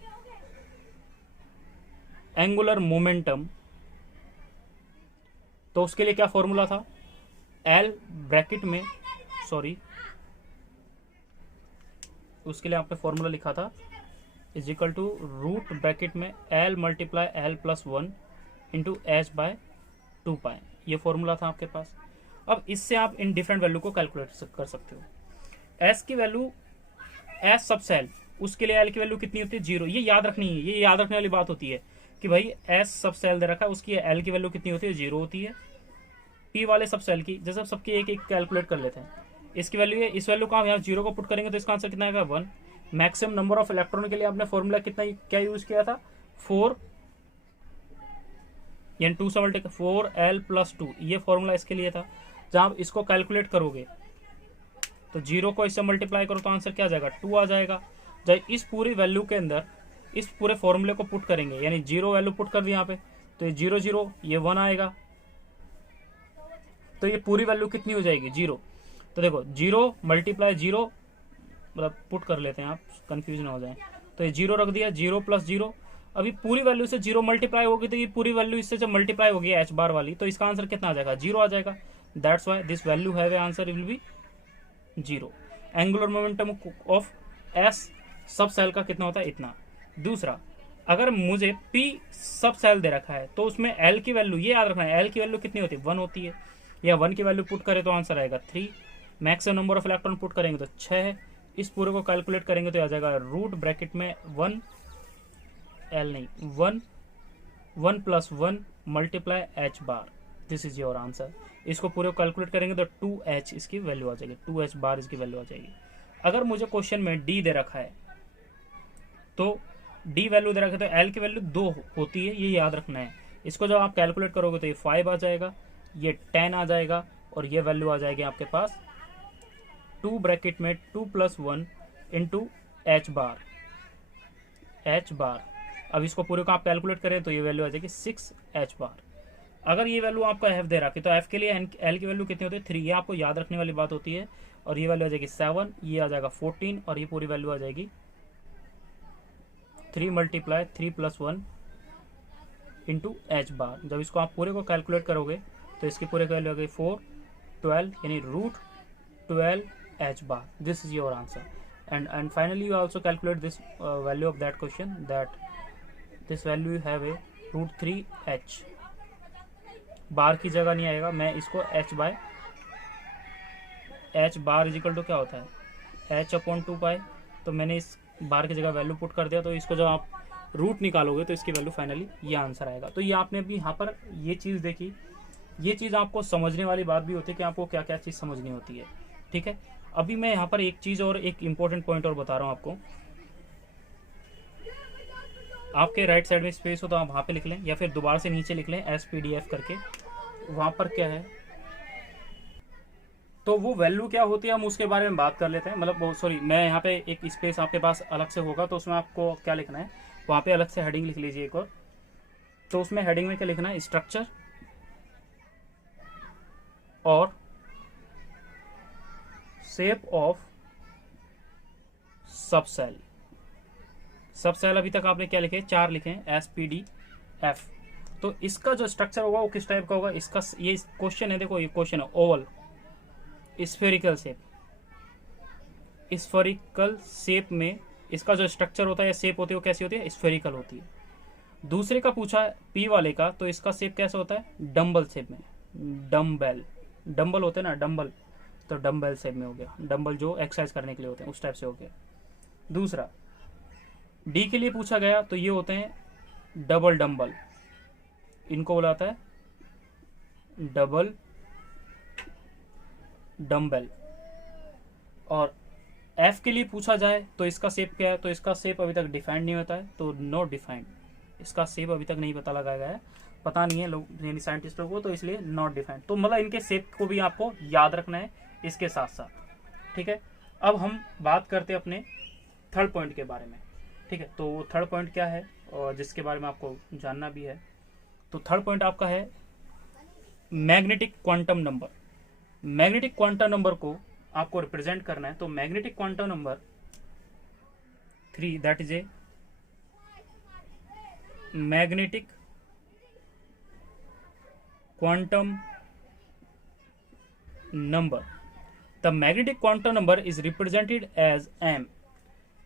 एंगुलर मोमेंटम, तो उसके लिए क्या फॉर्मूला था, एल ब्रैकेट में, सॉरी उसके लिए आपने फॉर्मूला लिखा था is equal to root bracket में L multiply L plus 1 into H by 2 pi, ये फॉर्मूला था आपके पास। अब इससे आप इन डिफरेंट वैल्यू को कैलकुलेट कर सकते हो। एस की वैल्यू, एस सब सेल, उसके लिए एल की वैल्यू कितनी होती है, 0। ये याद रखनी है, ये याद रखने वाली बात होती है कि भाई एस सब सेल दे रखा है, उसकी एल की वैल्यू कितनी होती है, 0 होती है। पी वाले सब सेल की, जैसे सबकी एक एक कैलकुलेट कर लेते हैं, इसकी वैल्यू है, इस वैल्यू को हम यहाँ 0 को पुट करेंगे तो इसका आंसर कितना आएगा, 1। मैक्सिमम नंबर ऑफ इलेक्ट्रॉन के लिए आपने फॉर्मूला कितना क्या यूज किया था, 4 यानी 2 से मल्टीप्लाई 4l+2, ये फॉर्मूला इसके लिए था। जहां आप इसको कैलकुलेट करोगे तो 0 को इससे मल्टीप्लाई करो तो आंसर क्या आ जाएगा, 2 आ जाएगा। जब इस पूरी वैल्यू के अंदर इस पूरे फॉर्मूले को पुट करेंगे, यानी 0 वैल्यू पुट कर दी यहाँ पे, तो ये 0 0 ये 1 आएगा, तो ये पूरी वैल्यू कितनी हो जाएगी, 0। तो देखो 0 मल्टीप्लाई 0, मतलब पुट कर लेते हैं आप कंफ्यूज ना हो जाए, तो ये 0 रख दिया, 0 + 0, अभी पूरी वैल्यू से 0 मल्टीप्लाई होगी तो ये पूरी वैल्यू इससे जब मल्टीप्लाई होगी एच बार वाली, तो इसका आंसर कितना आ जाएगा, 0 आ जाएगा। That's why this value have A answer will be 0। Angular momentum of S sub cell का कितना होता है, इतना। दूसरा, अगर मुझे P सब सेल दे रखा है तो उसमें L की वैल्यू, ये याद रखना है, L की वैल्यू कितनी होती है, 1 होती है, या 1 की वैल्यू पुट करें तो आंसर आएगा 3। Maximum number of electron put करेंगे तो 6 है। इस पूरे को कैलकुलेट करेंगे तो आ जाएगा रूट ब्रैकेट में 1 L नहीं 1 + 1 multiply H bar, this is your answer. इसको पूरे को कैलकुलेट करेंगे तो 2h इसकी वैल्यू आ जाएगी, 2h बार इसकी वैल्यू आ जाएगी। अगर मुझे क्वेश्चन में D दे रखा है तो D वैल्यू दे रखा है तो L की वैल्यू 2 होती है, ये याद रखना है। इसको जब आप कैलकुलेट करोगे तो ये 5 आ जाएगा, ये 10 आ जाएगा, और ये वैल्यू आ जाएगी आपके पास 2 ब्रैकेट में 2 + 1 इंटू एच बार। अब इसको पूरे को आप कैलकुलेट करें तो ये वैल्यू आ जाएगी 6h बार। अगर ये वैल्यू आपको f दे रखी तो f के लिए l की वैल्यू कितनी होती है, 3, ये आपको याद रखने वाली बात होती है। और ये वैल्यू आ जाएगी 7, ये आ जाएगा 14, और ये पूरी वैल्यू आ जाएगी 3 मल्टीप्लाई 3 + 1 इंटू एच बार। जब इसको आप पूरे को कैलकुलेट करोगे तो इसकी पूरे की वैल्यू आ गई 4 12 यानी root 12h bar. This is your answer. and finally you also calculate this value of that question, that this value you have a √3h। Bar की जगह नहीं आएगा, मैं इसको h bar is equal to क्या होता है, h/2 तो मैंने इस बार की जगह वैल्यू पुट कर दिया। तो इसको जब आप रूट निकालोगे तो इसकी वैल्यू फाइनली ये आंसर आएगा। तो ये आपने अभी यहाँ पर ये चीज़ देखी, ये चीज़ आपको समझने वाली बात भी होती है कि आपको क्या क्या चीज़ समझनी होती है, ठीक है। अभी मैं यहाँ पर एक चीज़ और एक इम्पोर्टेंट पॉइंट और बता रहा हूँ आपको। आपके राइट साइड में स्पेस हो तो आप वहाँ पे लिख लें, या फिर दोबारा से नीचे लिख लें SPDF करके। वहाँ पर क्या है, तो वो वैल्यू क्या होती है हम उसके बारे में बात कर लेते हैं। मतलब सॉरी, मैं यहाँ पे एक स्पेस आपके पास अलग से होगा तो उसमें आपको क्या लिखना है, वहाँ पे अलग से हेडिंग लिख लीजिए एक और। तो उसमें हेडिंग में क्या लिखना है, स्ट्रक्चर और shape of sub cell. Sub cell अभी तक आपने क्या लिखे, 4 लिखे हैं, SPDF। तो इसका जो स्ट्रक्चर होगा वो किस टाइप का होगा, इसका ये क्वेश्चन है, देखो ये क्वेश्चन है, Oval spherical shape. Spherical shape में इसका जो स्ट्रक्चर होता है या शेप होती है वो कैसी होती है, स्फेरिकल होती है। दूसरे का पूछा P वाले का, तो इसका शेप कैसा होता है, डम्बल शेप में, डम्बेल डंबल होते हैं ना, डंबल, तो डंबल शेप में हो गया, डंबल जो एक्सरसाइज करने के लिए होते हैं उस टाइप से हो गया। दूसरा डी के लिए पूछा गया तो ये होते हैं डबल डंबल, इनको बुलाता है डबल डंबल। और एफ के लिए पूछा जाए तो इसका शेप क्या है, तो इसका शेप अभी तक डिफाइंड नहीं होता है, तो नॉट डिफाइंड, इसका शेप अभी तक नहीं पता लगाया गया है, पता नहीं है लोग यानी साइंटिस्टों को, तो इसलिए नॉट डिफाइंड। तो मतलब इनके शेप को भी आपको याद रखना है इसके साथ साथ, ठीक है। अब हम बात करते हैं अपने थर्ड पॉइंट के बारे में, ठीक है। तो वो थर्ड पॉइंट क्या है और जिसके बारे में आपको जानना भी है, तो थर्ड पॉइंट आपका है magnetic quantum number. Magnetic quantum number को आपको रिप्रेजेंट करना है, तो magnetic quantum number 3 that is a magnetic quantum number. The magnetic quantum number is represented as m।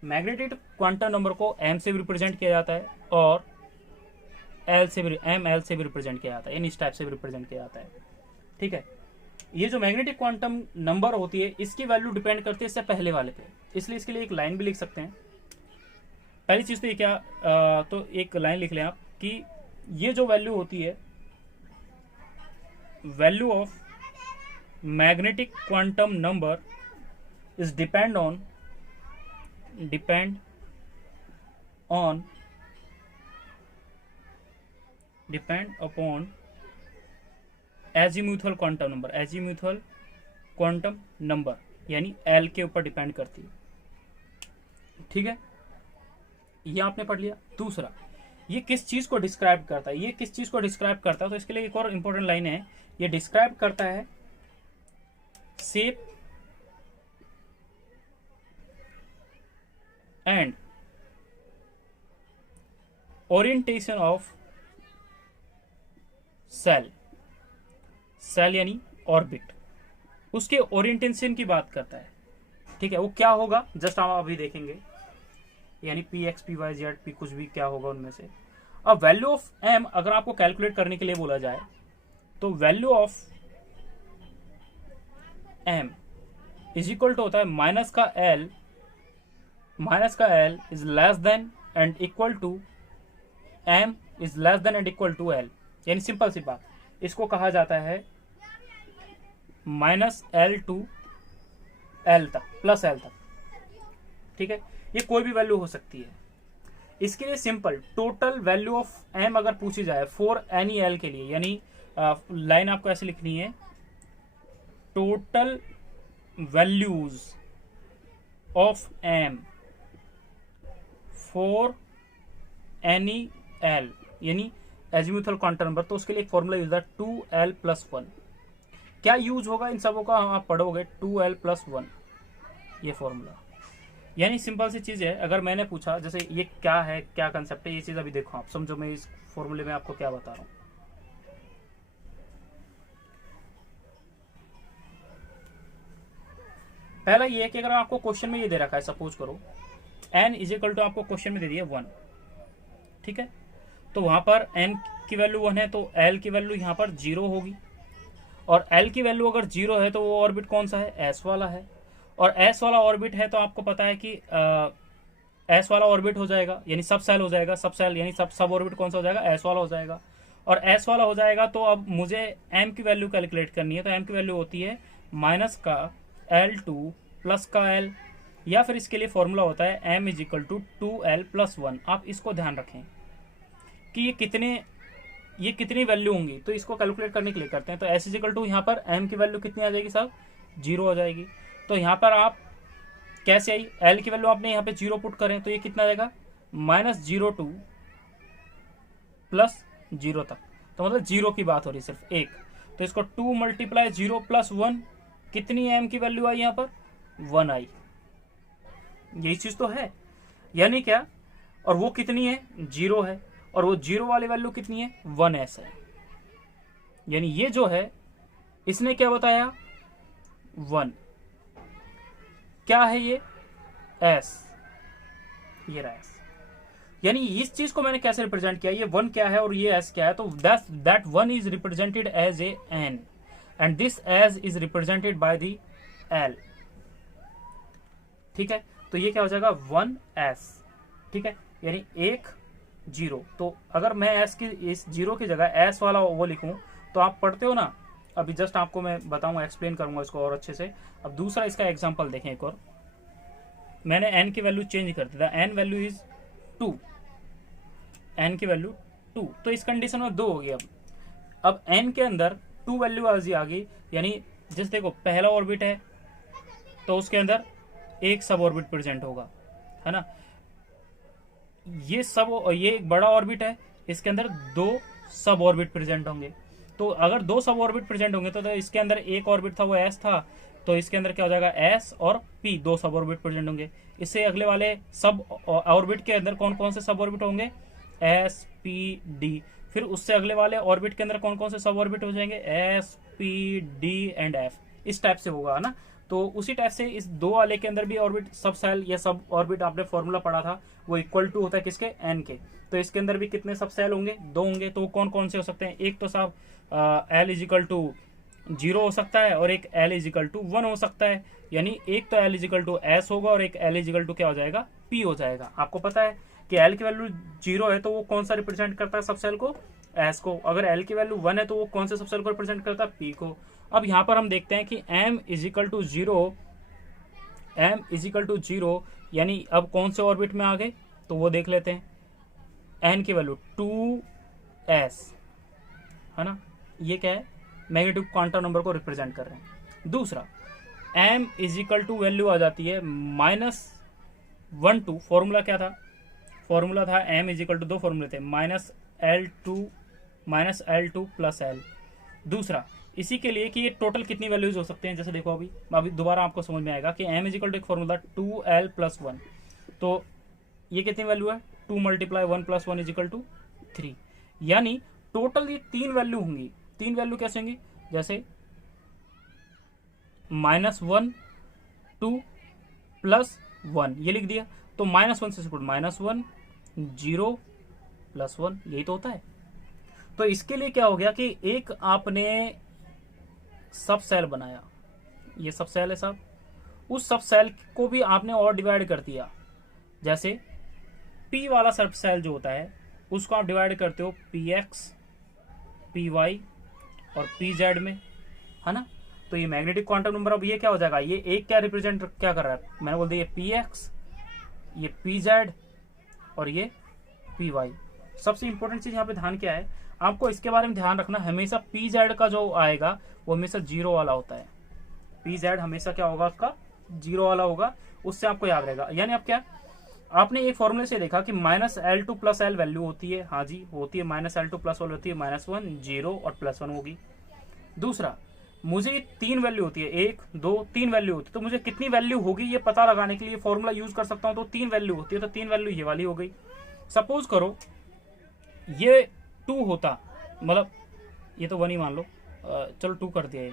Magnetic quantum number को m से भी रिप्रेजेंट किया जाता है और l से भी रिप्रेजेंट किया जाता है, यानी इस टाइप से भी रिप्रेजेंट किया जाता है, ठीक है। ये जो मैग्नेटिक क्वांटम नंबर होती है इसकी वैल्यू डिपेंड करती है इससे पहले वाले पे, इसलिए इसके लिए एक लाइन भी लिख सकते हैं। पहली चीज तो ये क्या, तो एक लाइन लिख लें आप कि ये जो वैल्यू होती है, value of magnetic quantum number is depend upon azimuthal quantum number, azimuthal quantum number यानी एल के ऊपर डिपेंड करती है, ठीक है। ये आपने पढ़ लिया। दूसरा, ये किस चीज को डिस्क्राइब करता है, ये किस चीज को डिस्क्राइब करता है, तो इसके लिए एक और इंपॉर्टेंट लाइन है, ये डिस्क्राइब करता है shape and orientation of shell, shell यानी ऑर्बिट, उसके ओरिएंटेशन की बात करता है, ठीक है। वो क्या होगा जस्ट हम अभी देखेंगे, यानी p x p y z p कुछ भी क्या होगा उनमें से। अब वैल्यू ऑफ एम अगर आपको कैलकुलेट करने के लिए बोला जाए तो value of m is equal to होता है माइनस का l is less than and equal to m is less than and equal to l, यानी सिंपल सी बात, इसको कहा जाता है माइनस एल टू एल तक प्लस एल तक, ठीक है। ये कोई भी वैल्यू हो सकती है। इसके लिए simple total value of m अगर पूछी जाए फॉर एनी एल के लिए, यानी लाइन आपको ऐसे लिखनी है, total values of m for any l यानी एजीम्यूथल क्वांटम नंबर, तो उसके लिए एक फॉर्मूला यूज है 2l+1। क्या यूज होगा इन सबों का आप पढ़ोगे, 2l+1 ये फॉर्मूला, यानी सिंपल सी चीज है। अगर मैंने पूछा जैसे ये क्या है, क्या कंसेप्ट है, ये चीज अभी देखो आप समझो, मैं इस फॉर्मूले में आपको क्या बता रहा हूं। पहला ये है कि अगर आपको क्वेश्चन में ये दे रखा है, सपोज करो n इज इक्वल टू आपको क्वेश्चन में दे दिया 1, ठीक है, तो वहां पर n की वैल्यू 1 है तो l की वैल्यू यहां पर 0 होगी, और l की वैल्यू अगर 0 है तो वो ऑर्बिट कौन सा है, s वाला है, और s वाला ऑर्बिट है तो आपको पता है कि s वाला ऑर्बिट हो जाएगा यानी सब सेल हो जाएगा, सब सेल यानी सब ऑर्बिट कौन सा हो जाएगा, s वाला हो जाएगा, और s वाला हो जाएगा। तो अब मुझे m की वैल्यू कैलकुलेट करनी है, तो m की वैल्यू होती है माइनस का L2 प्लस का L, या फिर इसके लिए फॉर्मूला होता है m is equal to 2l+1। आप इसको ध्यान रखें कि ये कितनी वैल्यू होंगी, तो इसको कैलकुलेट करने के लिए करते हैं। तो s इज इक्वल टू यहाँ पर m की वैल्यू कितनी आ जाएगी साहब, 0 आ जाएगी। तो यहाँ पर आप कैसे आई, l की वैल्यू आपने यहाँ पे 0 पुट करें तो ये कितना आ जाएगा, -0 प्लस 0 तक, तो मतलब 0 की बात हो रही है सिर्फ एक। तो इसको 2 × 0 + 1, कितनी m की वैल्यू आई यहाँ पर, 1 आई। यही चीज तो है, यानी क्या, और वो कितनी है, 0 है, और वो 0 वाली वैल्यू कितनी है, 1s है। यानी ये जो है इसने क्या बताया, 1, क्या है ये, s, ये रहा s। यानी इस चीज को मैंने कैसे रिप्रेजेंट किया, ये 1 क्या है और ये s क्या है, तो that 1 is represented as a n and this as is represented by the l. ठीक है, तो ये क्या हो जाएगा 1s। ठीक है, यानी 1 0। तो अगर मैं s की इस 0 की जगह s वाला वो लिखूं तो आप पढ़ते हो ना, अभी जस्ट आपको मैं बताऊंगा, एक्सप्लेन करूंगा इसको और अच्छे से। अब दूसरा इसका एग्जांपल देखें एक और। मैंने n की वैल्यू चेंज कर दिया, n वैल्यू इज 2, n की वैल्यू 2, तो इस कंडीशन में 2 हो गई। अब n के अंदर 2 वैल्यू आ गई, यानी जैसे देखो पहला ऑर्बिट है तो उसके अंदर एक सब ऑर्बिट प्रेजेंट होगा, है ना। ये एक बड़ा ऑर्बिट है, इसके अंदर 2 सब ऑर्बिट प्रेजेंट होंगे। तो अगर 2 सब ऑर्बिट प्रेजेंट होंगे तो इसके अंदर एक ऑर्बिट था वो s था, तो इसके अंदर क्या हो जाएगा s और p, 2 सब ऑर्बिट प्रेजेंट होंगे। इससे अगले वाले सब ऑर्बिट के अंदर कौन कौन से सब ऑर्बिट होंगे, s p d। फिर उससे अगले वाले ऑर्बिट के अंदर कौन कौन से सब ऑर्बिट हो जाएंगे, s p d and f। इस टाइप से होगा, है ना। तो उसी टाइप से इस 2 वाले के अंदर भी ऑर्बिट, सब सेल या सब ऑर्बिट आपने फॉर्मूला पढ़ा था, वो इक्वल टू होता है किसके, n के। तो इसके अंदर भी कितने सब सेल होंगे, 2 होंगे। तो कौन कौन से हो सकते हैं, एक तो साहब l इजिकल टू 0 हो सकता है और एक l इजिकल टू 1 हो सकता है। यानी एक तो l इजिकल टू s होगा और एक l इजिकल टू क्या हो जाएगा, p हो जाएगा। आपको पता है कि l की वैल्यू 0 है तो वो कौन सा रिप्रेजेंट करता है सब सेल को, s को। अगर l की वैल्यू 1 है तो वो कौन से सब सेल को रिप्रेजेंट करता है, p को। अब यहाँ पर हम देखते हैं कि m इजिकल टू 0, यानी अब कौन से ऑर्बिट में आ गए, तो वो देख लेते हैं। n की वैल्यू 2s, है ना। ये क्या है, मैग्नेटिक क्वांटम नंबर को रिप्रेजेंट कर रहे हैं। दूसरा m इजिकल टू वैल्यू आ जाती है -1 2। फॉर्मूला क्या था, फॉर्मूला था m इजिकल टू, 2 फॉर्मूले थे, -L2 प्लस l। दूसरा इसी के लिए कि ये टोटल कितनी वैल्यूज हो सकते हैं, जैसे देखो अभी दोबारा आपको समझ में आएगा कि m इजिकल टू एक फॉर्मूला 2l प्लस 1, तो ये कितनी वैल्यू है, 2 × 1 + 1 इजिकल टू 3। यानी टोटल ये 3 वैल्यू होंगी। 3 वैल्यू कैसे होंगी, जैसे -1 2 प्लस 1 ये लिख दिया, तो -1 से सपोर्ट -1 0 प्लस 1, यही तो होता है। तो इसके लिए क्या हो गया कि एक आपने सब सेल बनाया, ये सब सेल है साहब, उस सब सेल को भी आपने और डिवाइड कर दिया। जैसे p वाला सब सेल जो होता है उसको आप डिवाइड करते हो px py और pz में, है ना। तो ये मैग्नेटिक क्वांटम नंबर, अब ये क्या हो जाएगा, ये एक क्या रिप्रेजेंट क्या कर रहा है, मैंने बोल दिया ये px, ये pz और ये py। सबसे इंपॉर्टेंट चीज यहाँ पे ध्यान क्या है, आपको इसके बारे में ध्यान रखना, हमेशा pz का जो आएगा वो हमेशा 0 वाला होता है। pz हमेशा क्या होगा, उसका 0 वाला होगा, उससे आपको याद रहेगा। यानी आप क्या, आपने एक फॉर्मूले से देखा कि -L2 प्लस l वैल्यू होती है, हाँ जी होती है, -L2 प्लस l होती है -1 0 और +1 होगी। दूसरा मुझे 3 वैल्यू होती है, 1 2 3 वैल्यू होती है, तो मुझे कितनी वैल्यू होगी ये पता लगाने के लिए फॉर्मूला यूज कर सकता हूँ। तो 3 वैल्यू होती है, तो 3 वैल्यू ये वाली हो गई। सपोज करो ये 2 होता, मतलब ये तो 1 ही मान लो, चलो 2 कर दिया,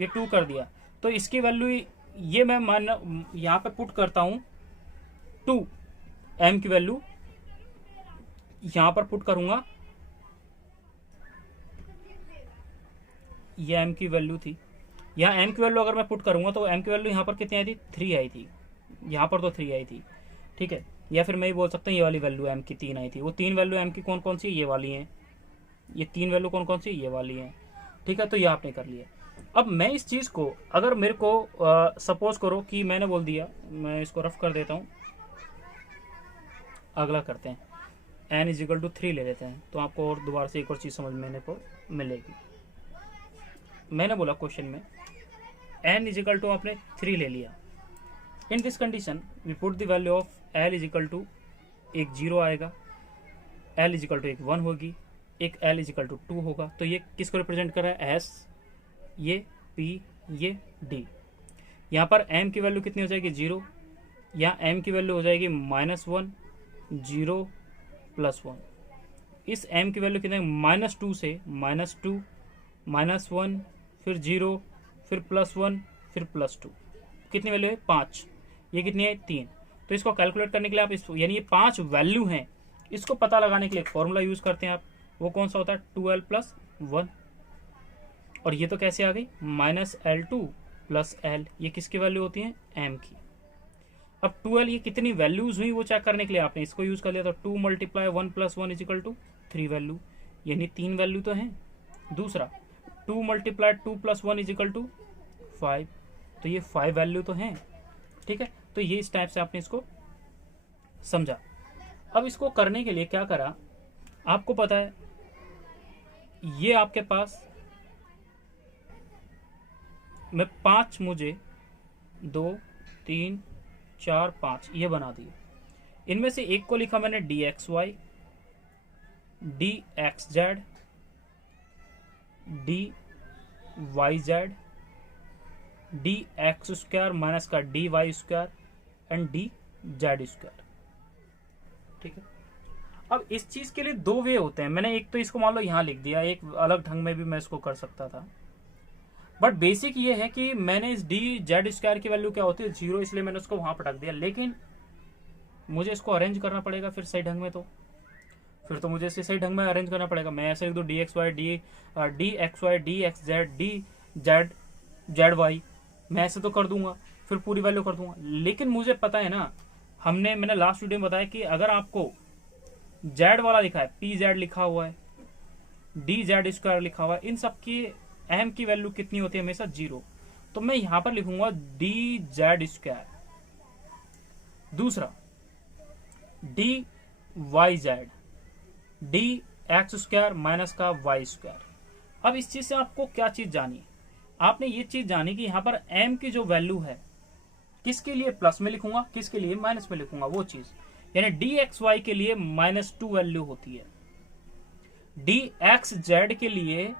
ये 2 कर दिया, तो इसकी वैल्यू ये मैं मान यहाँ पे पुट करता हूँ 2, m की वैल्यू यहां पर पुट करूंगा, ये m की वैल्यू थी, यहाँ m की वैल्यू अगर मैं पुट करूंगा तो m की वैल्यू यहाँ पर कितनी आई थी, 3 आई थी, यहाँ पर तो 3 आई थी, ठीक है। या फिर मैं ही बोल सकता हूँ ये वाली वैल्यू m की 3 आई थी। वो 3 वैल्यू m की कौन कौन सी, ये वाली हैं, ये 3 वैल्यू कौन कौन सी, ये वाली हैं, ठीक है। तो ये आपने कर लिया। अब मैं इस चीज को, अगर मेरे को सपोज करो कि मैंने बोल दिया, मैं इसको रफ कर देता हूँ, अगला करते हैं, n इजिकल टू 3 ले लेते हैं, तो आपको और दोबारा से एक और चीज समझ में को मिलेगी। मैंने बोला क्वेश्चन में n इजिकल टू आपने 3 ले लिया, in this condition we put the value of l is equal to, एक 0 आएगा, l इजिकल टू एक 1 होगी, एक l इजिकल टू 2 होगा। तो ये किसको रिप्रेजेंट कर रहा है, s, ये p, ये d। यहाँ पर m की वैल्यू कितनी हो जाएगी, 0, यहाँ m की वैल्यू हो जाएगी -1 0 +1। इस m की वैल्यू कितने, -2 से -2 -1 फिर 0 फिर +1 फिर +2, कितनी वैल्यू है, 5। ये कितनी है, 3। तो इसको कैलकुलेट करने के लिए आप इस, यानी ये 5 वैल्यू हैं, इसको पता लगाने के लिए एक फॉर्मूला यूज करते हैं आप, वो कौन सा होता है, 2l + 1। और ये तो कैसे आ गई, -L2 प्लस L, ये किसकी वैल्यू होती है, m की। अब 2L ये कितनी वैल्यूज हुई वो चेक करने के लिए आपने इसको यूज कर लिया, तो 2 × 1 + 1 = 3 वैल्यू, यानी 3 वैल्यू तो है। दूसरा 2 × 2 + 1 = 5, तो ये 5 वैल्यू तो हैं, ठीक है। तो ये इस टाइप से आपने इसको समझा। अब इसको करने के लिए क्या करा, आपको पता है ये आपके पास मैं 5, मुझे 2 3 4 5 ये बना दिए। इनमें से एक को लिखा मैंने dxy, dxz, dyz, dx² minus का dy² एंड dz², ठीक है। अब इस चीज के लिए दो वे होते हैं, मैंने एक तो इसको मान लो यहाँ लिख दिया, एक अलग ढंग में भी मैं इसको कर सकता था, बट बेसिक ये है कि मैंने इस dz² की वैल्यू क्या होती है 0, इसलिए मैंने उसको वहां पटक दिया। लेकिन मुझे इसको अरेंज करना पड़ेगा फिर सही ढंग में, तो फिर तो मुझे इसे सही ढंग में अरेंज करना पड़ेगा। मैं ऐसे लिख दूं dxy, dxz, dzy, मैं ऐसे तो कर दूंगा, फिर पूरी वैल्यू कर दूंगा। लेकिन मुझे पता है ना, मैंने लास्ट वीडियो में बताया कि अगर आपको z वाला लिखा है, pz लिखा हुआ है, dz² लिखा हुआ है, इन सब की m की वैल्यू कितनी होती है, हमेशा 0। तो मैं यहां पर लिखूंगा dz²। दूसरा dyz, dx² माइनस का y²। अब इस चीज से आपको क्या चीज जानी, आपने ये चीज जानी कि यहां पर m की जो वैल्यू है किसके लिए प्लस में लिखूंगा, किसके लिए माइनस में लिखूंगा, वो चीज, यानी dxy के लिए -2 वैल्यू होती है, dxz के लिए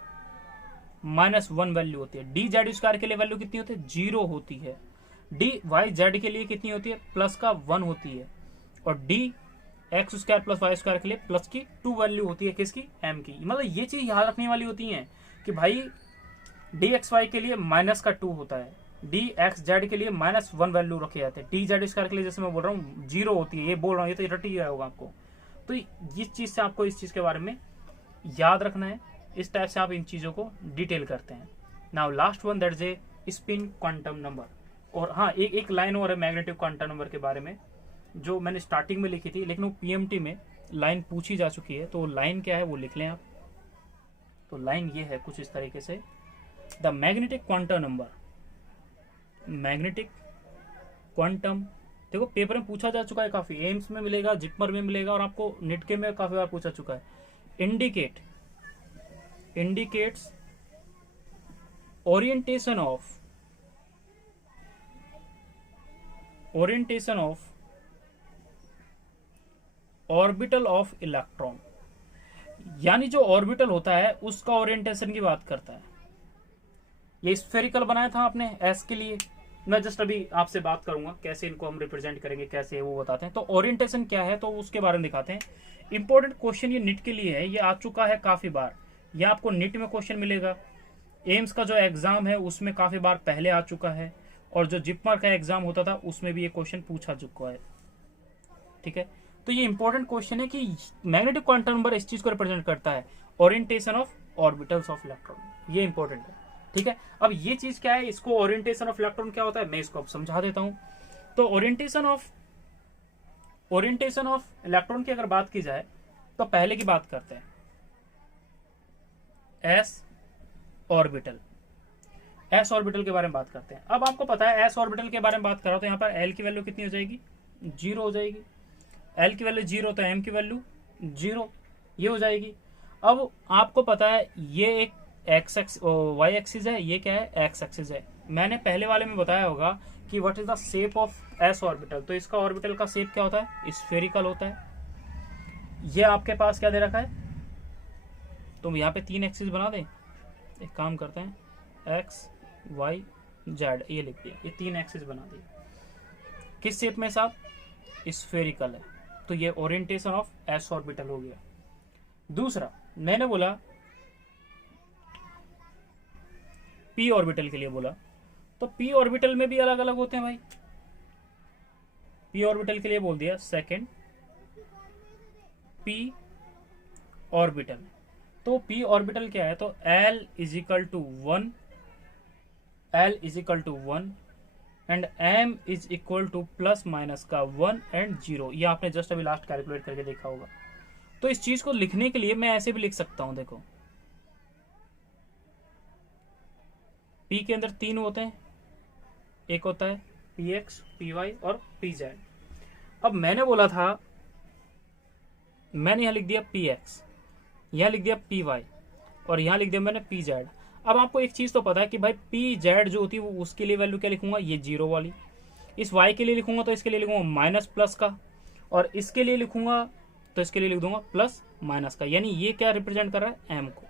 -1 वैल्यू होती है, dz² के लिए वैल्यू कितनी होती है, 0 होती है, dyz के लिए कितनी होती है, +1 होती है, और dx² + y² के लिए +2 वैल्यू होती है, किसकी, m की। मतलब ये चीज याद रखने वाली होती है कि भाई dxy के लिए -2 होता है, dxz के लिए -1 वैल्यू रखे जाते हैं, dz² के लिए जैसे मैं बोल रहा हूँ 0 होती है, ये बोल रहा हूँ, ये तो रट ही गया होगा आपको। तो इस चीज से आपको इस चीज के बारे में याद रखना है, इस टाइप से आप इन चीजों को डिटेल करते हैं। Now last one, that is a spin quantum number. और हाँ, एक लाइन और है मैग्नेटिक क्वांटम नंबर के बारे में, जो मैंने स्टार्टिंग में लिखी थी, लेकिन वो पीएमटी में लाइन पूछी जा चुकी है, तो लाइन क्या है वो लिख लें आप। तो लाइन ये है कुछ इस तरीके से, the magnetic quantum number, magnetic quantum, देखो पेपर में पूछा जा चुका है काफी, एम्स में मिलेगा, जिपमर में मिलेगा, और आपको निटके में काफी बार पूछा चुका है। indicates orientation of orbital of electron, यानी जो ऑर्बिटल होता है उसका ओरिएंटेशन की बात करता है। ये स्फेरिकल बनाया था आपने एस के लिए, मैं जस्ट अभी आपसे बात करूंगा कैसे इनको हम रिप्रेजेंट करेंगे, कैसे वो बताते हैं। तो ओरिएंटेशन क्या है तो उसके बारे में दिखाते हैं। इंपॉर्टेंट क्वेश्चन ये निट के लिए है, ये आ चुका है काफी बार, ये आपको निट में क्वेश्चन मिलेगा, एम्स का जो एग्जाम है उसमें काफी बार पहले आ चुका है, और जो जिपमर का एग्जाम होता था उसमें भी ये क्वेश्चन पूछा चुका है, ठीक है। तो ये इंपॉर्टेंट क्वेश्चन है कि मैग्नेटिक क्वांटम नंबर इस चीज को रिप्रेजेंट करता है, orientation of orbitals of electron, ये इंपॉर्टेंट है, ठीक है। अब ये चीज क्या है, इसको ओरिएंटेशन ऑफ इलेक्ट्रॉन क्या होता है मैं इसको अब समझा देता हूं। तो ओरिएंटेशन ऑफ इलेक्ट्रॉन की अगर बात की जाए तो पहले की बात करते हैं, एस ऑर्बिटल के बारे में बात करते हैं। अब आपको पता है एस ऑर्बिटल के बारे में बात करो तो यहाँ पर एल की वैल्यू कितनी हो जाएगी, 0 हो जाएगी। एल की वैल्यू 0 तो एम की वैल्यू 0, ये हो जाएगी। अब आपको पता है ये एक वाई एक्सिस है, ये क्या है, एक्स एक्सिस है। मैंने पहले वाले में बताया होगा कि what is the shape of S orbital, तो इसका ऑर्बिटल का शेप क्या होता है, स्फेरिकल होता है। ये आपके पास क्या दे रखा है, तो यहाँ पे 3 एक्सिस बना दें, एक काम करते हैं, एक्स वाई जेड ये लिख दिया, ये 3 एक्सिस बना दिए, किस शेप में साहब, स्फेरिकल है। तो ये ओरिएंटेशन ऑफ एस ऑर्बिटल हो गया। दूसरा मैंने बोला पी ऑर्बिटल के लिए बोला, तो पी ऑर्बिटल में भी अलग अलग होते हैं भाई। पी ऑर्बिटल के लिए बोल दिया सेकंड पी ऑर्बिटल, तो p ऑर्बिटल क्या है, तो l is equal to 1 and m is equal to plus minus का 1 एंड 0। ये आपने जस्ट अभी लास्ट कैलकुलेट करके देखा होगा। तो इस चीज को लिखने के लिए मैं ऐसे भी लिख सकता हूं, देखो p के अंदर 3 होते हैं, एक होता है px, py और pz। अब मैंने बोला था, मैंने यहां लिख दिया px, यहां लिख दिया py और यहां लिख दिया मैंने pz। अब आपको एक चीज तो पता है कि भाई pz जो होती है वो उसके लिए वैल्यू क्या लिखूंगा, ये 0 वाली। इस y के लिए लिखूंगा तो इसके लिए लिखूंगा माइनस प्लस का, और इसके लिए लिखूंगा तो इसके लिए लिख दूंगा प्लस माइनस का। यानी ये क्या रिप्रेजेंट कर रहा है, m को।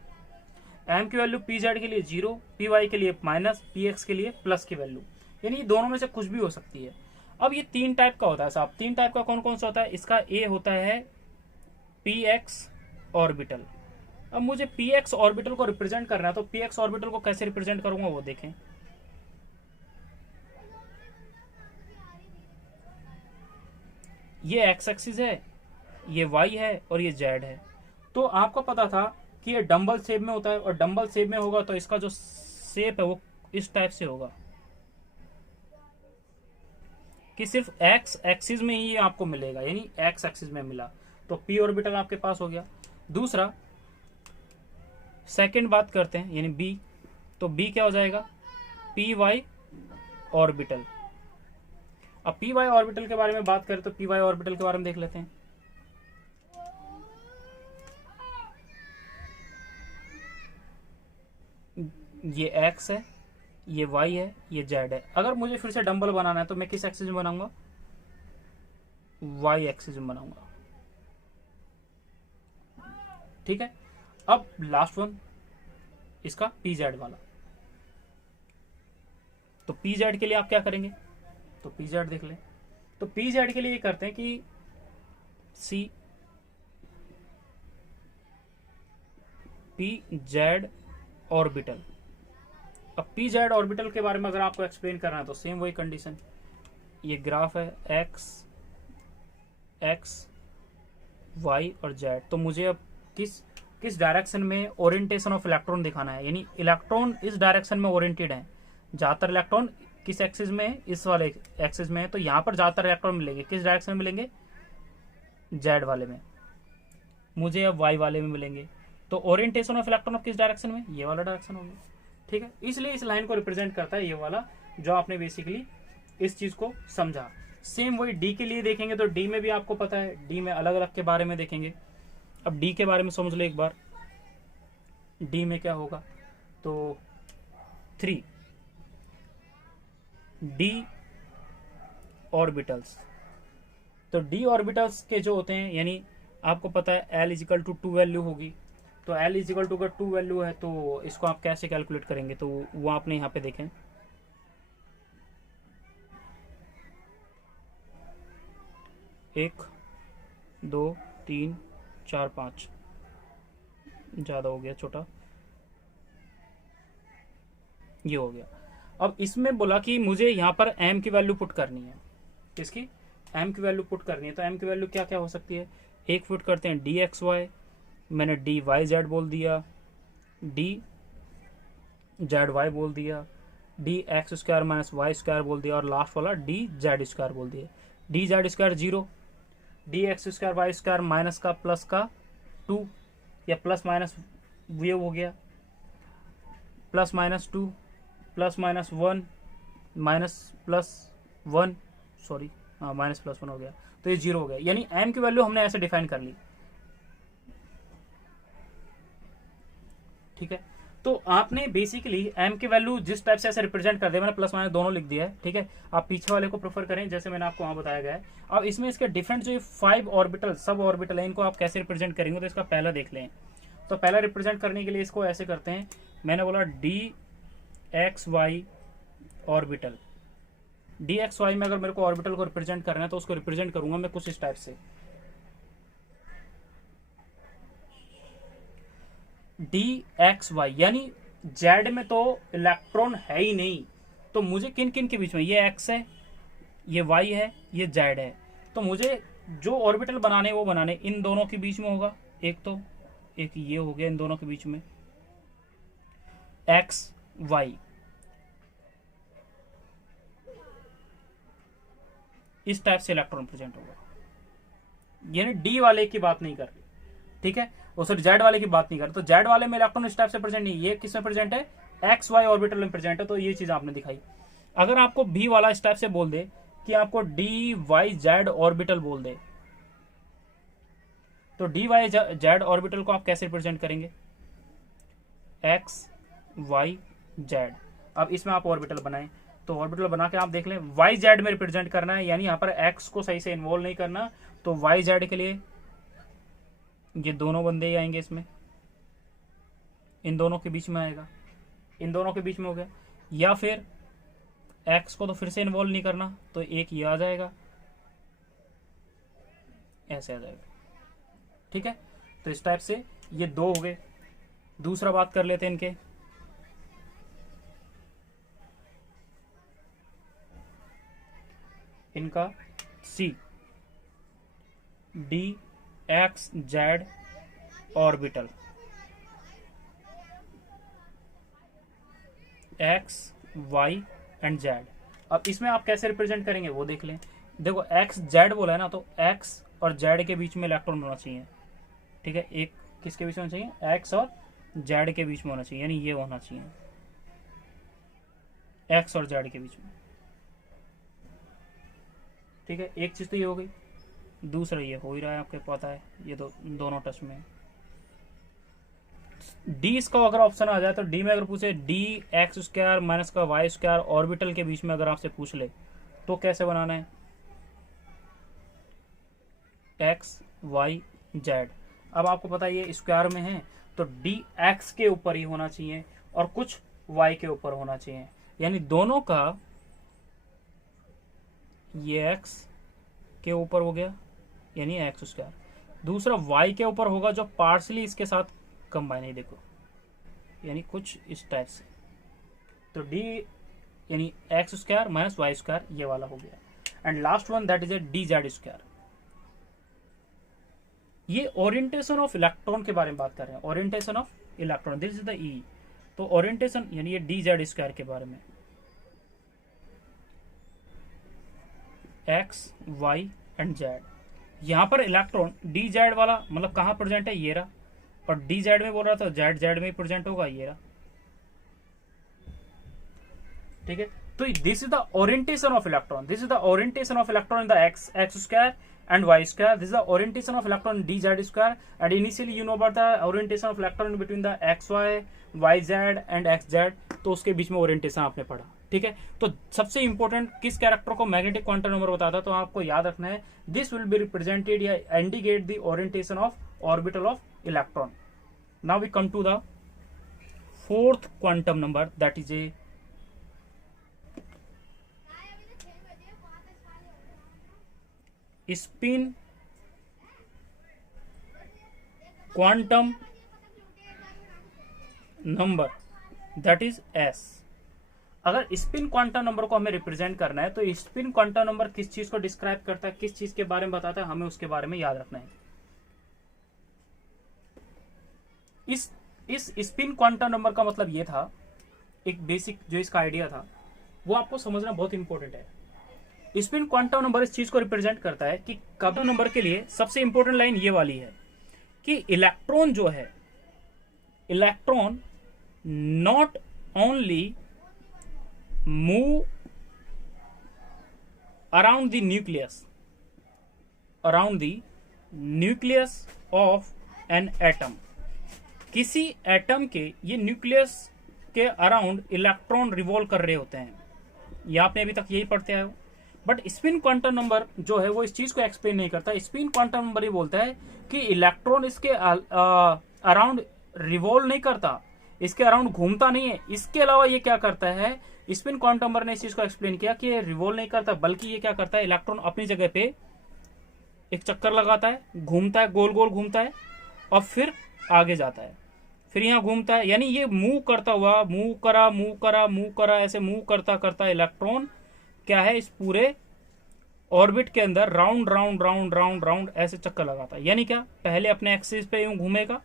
m की वैल्यू pz के लिए 0, py के लिए माइनस, px के लिए प्लस की वैल्यू, यानी दोनों में से कुछ भी हो सकती है। अब ये 3 टाइप का होता है साहब। 3 टाइप का कौन कौन सा होता है, इसका a होता है px ऑर्बिटल। अब मुझे px ऑर्बिटल को रिप्रेजेंट करना है, तो px ऑर्बिटल को कैसे रिप्रेजेंट करूंगा वो देखें। ये x एक्सिस है, ये y है और ये z है। तो आपको पता था कि ये डंबल शेप में होता है, और डंबल शेप में होगा तो इसका जो शेप है वो इस टाइप से होगा कि सिर्फ x एक्सिस में ही आपको मिलेगा, यानी x एक्सिस में मिला तो p ऑर्बिटल आपके पास हो गया। दूसरा सेकंड बात करते हैं, यानी b, तो b क्या हो जाएगा, py ऑर्बिटल। अब py ऑर्बिटल के बारे में बात करें तो py ऑर्बिटल के बारे में देख लेते हैं। ये x है, ये y है, ये z है। अगर मुझे फिर से डंबल बनाना है तो मैं किस एक्सिस में बनाऊंगा, y एक्सिस में बनाऊंगा। ठीक है। अब लास्ट वन इसका pz वाला, तो pz के लिए आप क्या करेंगे, तो pz देख लें। तो pz के लिए ये करते हैं कि c pz ऑर्बिटल। अब pz ऑर्बिटल के बारे में अगर आपको एक्सप्लेन करना है तो सेम वही कंडीशन, ये ग्राफ है x y और z। तो मुझे अब किस डायरेक्शन में ओरिएंटेशन ऑफ इलेक्ट्रॉन दिखाना है, यानी इलेक्ट्रॉन इस डायरेक्शन में ओरिएंटेड है। ज्यादातर इलेक्ट्रॉन किस एक्सिस में है, इस वाले एक्सिस में है, तो यहाँ पर ज्यादातर इलेक्ट्रॉन मिलेंगे किस डायरेक्शन में मिलेंगे, z वाले में। मुझे अब y वाले में मिलेंगे, तो ओरिएंटेशन ऑफ इलेक्ट्रॉन ऑफ किस डायरेक्शन में, ये वाला डायरेक्शन हो गया। ठीक है, इसलिए इस लाइन को रिप्रेजेंट करता है ये वाला, जो आपने बेसिकली इस चीज को समझा। सेम वही डी के लिए देखेंगे तो डी में भी आपको पता है, डी में अलग अलग के बारे में देखेंगे। अब डी के बारे में समझ लो एक बार, डी में क्या होगा, तो 3 डी ऑर्बिटल्स। तो डी ऑर्बिटल्स के जो होते हैं, यानी आपको पता है L इजिकल टू 2 वैल्यू होगी, तो L इजिकल टू का 2 वैल्यू है, तो इसको आप कैसे कैलकुलेट करेंगे, तो वो आपने यहाँ पे देखें। 1 2 3 4 5, ज्यादा हो गया, छोटा ये हो गया। अब इसमें बोला कि मुझे यहाँ पर m की वैल्यू पुट करनी है, किसकी, m की वैल्यू पुट करनी है। तो m की वैल्यू क्या क्या हो सकती है, एक पुट करते हैं dxy, मैंने dyz बोल दिया, dzy बोल दिया, dx square minus Y square बोल दिया, और लास्ट वाला dz स्क्वायर बोल दिया। dz square 0, dx square y square minus का प्लस का 2, या प्लस माइनस ये हो गया, plus minus 2 plus minus 1 minus plus 1, sorry हाँ माइनस प्लस 1 हो गया, तो ये 0 हो गया। यानी m की वैल्यू हमने ऐसे डिफाइन कर ली। ठीक है, तो आपने बेसिकली m की वैल्यू जिस टाइप से ऐसे रिप्रेजेंट कर दिया, मैंने प्लस माइनस दोनों लिख दिया है। ठीक है, आप पीछे वाले को प्रेफर करें जैसे मैंने आपको वहां बताया गया है। अब इसमें इसके डिफरेंट जो 5 ऑर्बिटल सब ऑर्बिटल है, इनको आप कैसे रिप्रेजेंट करेंगे, तो इसका पहला देख लें। तो पहला रिप्रेजेंट करने के लिए इसको ऐसे करते हैं, मैंने बोला dxy ऑर्बिटल। dxy में अगर मेरे को ऑर्बिटल को रिप्रेजेंट करना है तो उसको रिप्रेजेंट करूंगा मैं कुछ इस टाइप से, dxy, यानी z में तो इलेक्ट्रॉन है ही नहीं, तो मुझे किन किन के बीच में, ये x है, ये y है, ये z है, तो मुझे जो ऑर्बिटल बनाने वो बनाने इन दोनों के बीच में होगा, एक तो एक ये हो गया इन दोनों के बीच में, एक्स वाई, इस टाइप से इलेक्ट्रॉन प्रेजेंट होगा। यानी डी वाले की बात नहीं कर रही, ठीक है, वो सर जेड वाले की बात नहीं कर रही। तो जेड वाले में इलेक्ट्रॉन इस टाइप से प्रेजेंट नहीं, ये किस में प्रेजेंट है, एक्स वाई ऑर्बिटल में प्रेजेंट है। तो ये चीज आपने दिखाई। अगर आपको बी वाला इस टाइप से बोल दे कि आपको डी वाई जेड ऑर्बिटल बोल दे, तो डी वाई जेड ऑर्बिटल को आप कैसे रिप्रेजेंट करेंगे, एक्स वाई जेड। अब इसमें आप ऑर्बिटल बनाएं, तो ऑर्बिटल बना के आप देख लें, वाई जेड में रिप्रेजेंट करना है, यानी यहां पर एक्स को सही से इन्वॉल्व नहीं करना। तो वाई जेड के लिए ये दोनों बंदे ही आएंगे, इसमें इन दोनों के बीच में आएगा, इन दोनों के बीच में हो गया। या फिर एक्स को तो फिर से इन्वॉल्व नहीं करना, तो एक ये आ जाएगा, ऐसे आ जाएगा, ठीक है। तो इस टाइप से ये दो हो गए। दूसरा बात कर लेते हैं इनके, इनका c d x z orbital, x y and z. अब इसमें आप कैसे रिप्रेजेंट करेंगे वो देख लें। देखो एक्स जेड बोला है ना, तो एक्स और जेड के बीच में इलेक्ट्रॉन होना चाहिए, ठीक है। एक किसके बीच में होना चाहिए, एक्स और जेड के बीच में होना चाहिए, यानी ये होना चाहिए एक्स और जेड के बीच में, ठीक है। एक चीज तो ये हो गई। दूसरा ये हो ही रहा है, आपको पता है, ये तो दोनों टच में। डी इसका अगर ऑप्शन आ जाए तो डी में अगर पूछे डी एक्स स्क्वायर माइनस का वाई स्क्वायर ऑर्बिटल के बीच में अगर आपसे पूछ ले तो कैसे बनाना है, एक्स वाई जेड। अब आपको पता है ये स्क्वायर में है, तो डी एक्स के ऊपर ही होना चाहिए और कुछ वाई के ऊपर होना चाहिए, यानी दोनों का ये एक्स के ऊपर हो गया, यानी एक्स स्क्वायर। दूसरा वाई के ऊपर होगा जो पार्शली इसके साथ कंबाइन है, देखो, यानी कुछ इस टाइप से। तो डी यानी X square minus Y square, ये वाला हो गया। And last one that is a D Z square. ये ओरिएंटेशन ऑफ इलेक्ट्रॉन के बारे में बात कर रहे हैं, orientation of electron, this is the E. तो ओरिएंटेशन यानी ये डी जेड स्क्वायर के बारे में, एक्स वाई एंड जेड। यहां पर इलेक्ट्रॉन डी जेड वाला मतलब कहां प्रेजेंट है, ये रहा, और डी जेड में बोल रहा था जेड जेड में ही प्रेजेंट होगा, ये रहा, ठीक है। तो this is the orientation of electron, this is the orientation of electron in the x square and y square. This is the orientation of electron dz square, and initially you know about the orientation of electron between the xy, yz and xz. तो उसके बीच में orientation आपने पढ़ा, ठीक है। तो सबसे important किस कैरेक्टर को मैग्नेटिक क्वांटम नंबर बताता है, तो आपको याद रखना है दिस विल बी रिप्रेजेंटेड या indicate the orientation of orbital of electron. Now we come to the fourth quantum number, that is a spin quantum number, that is s. अगर spin quantum number को हमें represent करना है तो spin quantum number किस चीज को describe करता है, किस चीज के बारे में बताता है, हमें उसके बारे में याद रखना है। इस स्पिन क्वांटम नंबर का मतलब ये था, एक बेसिक जो इसका आइडिया था वो आपको समझना बहुत इंपॉर्टेंट है। स्पिन क्वांटम नंबर इस चीज को रिप्रेजेंट करता है कि क्वांटम नंबर के लिए सबसे इंपॉर्टेंट लाइन ये वाली है कि इलेक्ट्रॉन जो है, electron not only move around the nucleus, around the nucleus of an atom. किसी एटम के ये न्यूक्लियस के अराउंड इलेक्ट्रॉन रिवॉल्व कर रहे होते हैं, ये आपने अभी तक यही पढ़ते आए हो। बट स्पिन क्वांटम नंबर जो है वो इस चीज को एक्सप्लेन नहीं करता। स्पिन क्वांटम नंबर ये बोलता है कि इलेक्ट्रॉन इसके अराउंड रिवॉल्व नहीं करता, इसके अराउंड घूमता नहीं है। इसके अलावा ये क्या करता है, स्पिन क्वांटम नंबर ने इस चीज को एक्सप्लेन किया कि ये रिवॉल्व नहीं करता, बल्कि ये क्या करता है, इलेक्ट्रॉन अपनी जगह पे एक चक्कर लगाता है, घूमता है, गोल गोल घूमता है और फिर आगे जाता है, फिर यहाँ घूमता है। यानी ये मूव करता हुआ, मूव करा मूव करा मूव करा, ऐसे मूव करता करता इलेक्ट्रॉन क्या है, इस पूरे ऑर्बिट के अंदर round round round round round ऐसे चक्कर लगाता है। यानी क्या, पहले अपने एक्सिस पे यूं घूमेगा,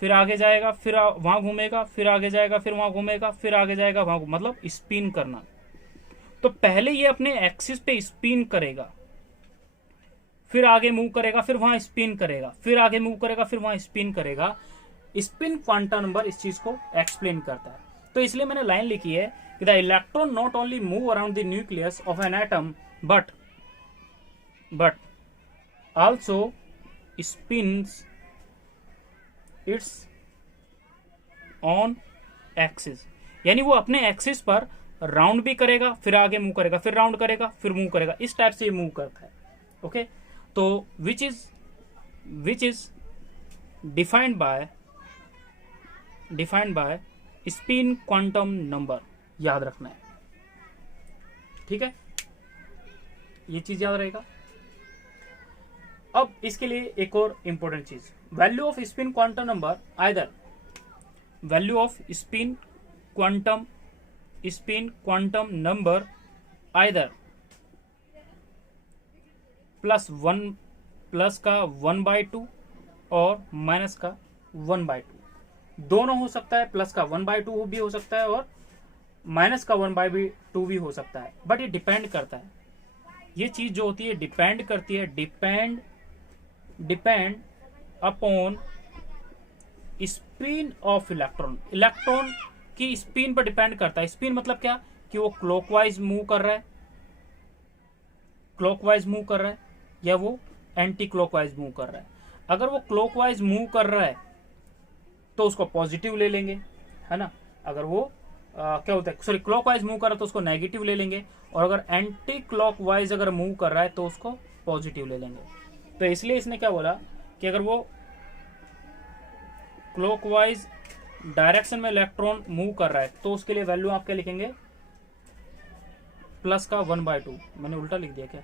फिर आगे जाएगा, फिर वहां घूमेगा, फिर आगे जाएगा, फिर वहां घूमेगा, फिर आगे जाएगा, वहां मतलब स्पिन करना। तो पहले ये अपने एक्सिस पे स्पिन करेगा, फिर आगे मूव करेगा, फिर वहां स्पिन करेगा, फिर आगे मूव करेगा, फिर वहां स्पिन करेगा। स्पिन क्वांटम नंबर इस चीज को एक्सप्लेन करता है। तो इसलिए मैंने लाइन लिखी है कि the electron not only move around the nucleus of an atom but also spins its on axis, यानी वो अपने एक्सिस पर राउंड भी करेगा, फिर आगे मूव करेगा, फिर राउंड करेगा, फिर मूव करेगा। इस टाइप से ये मूव करता है। ओके, तो which is defined by spin quantum number, याद रखना है। ठीक है, ये चीज याद रहेगा। अब इसके लिए एक और इंपॉर्टेंट चीज, value off spin quantum number either value off spin quantum number either plus का 1/2 और माइनस का 1/2, दोनों हो सकता है। प्लस का 1/2 भी हो सकता है और माइनस का 1/2 भी हो सकता है। बट ये डिपेंड करता है, ये चीज जो होती है डिपेंड करती है, depend upon spin off electron. Electron की स्पिन पर डिपेंड करता है। स्पिन मतलब क्या, कि वो क्लॉकवाइज मूव कर रहा है या वो एंटी क्लॉकवाइज मूव कर रहा है। अगर वो क्लॉकवाइज मूव कर रहा है तो उसको पॉजिटिव ले लेंगे, है ना। अगर वो क्या होता है, सॉरी, क्लॉकवाइज मूव कर रहा है तो उसको नेगेटिव ले लेंगे, और अगर एंटी क्लॉकवाइज अगर मूव कर रहा है तो उसको पॉजिटिव ले लेंगे। तो इसलिए इसने क्या बोला कि अगर वो क्लॉकवाइज डायरेक्शन में इलेक्ट्रॉन मूव कर रहा है तो उसके लिए वैल्यू आप क्या लिखेंगे, प्लस का 1/2। मैंने उल्टा लिख दिया क्या,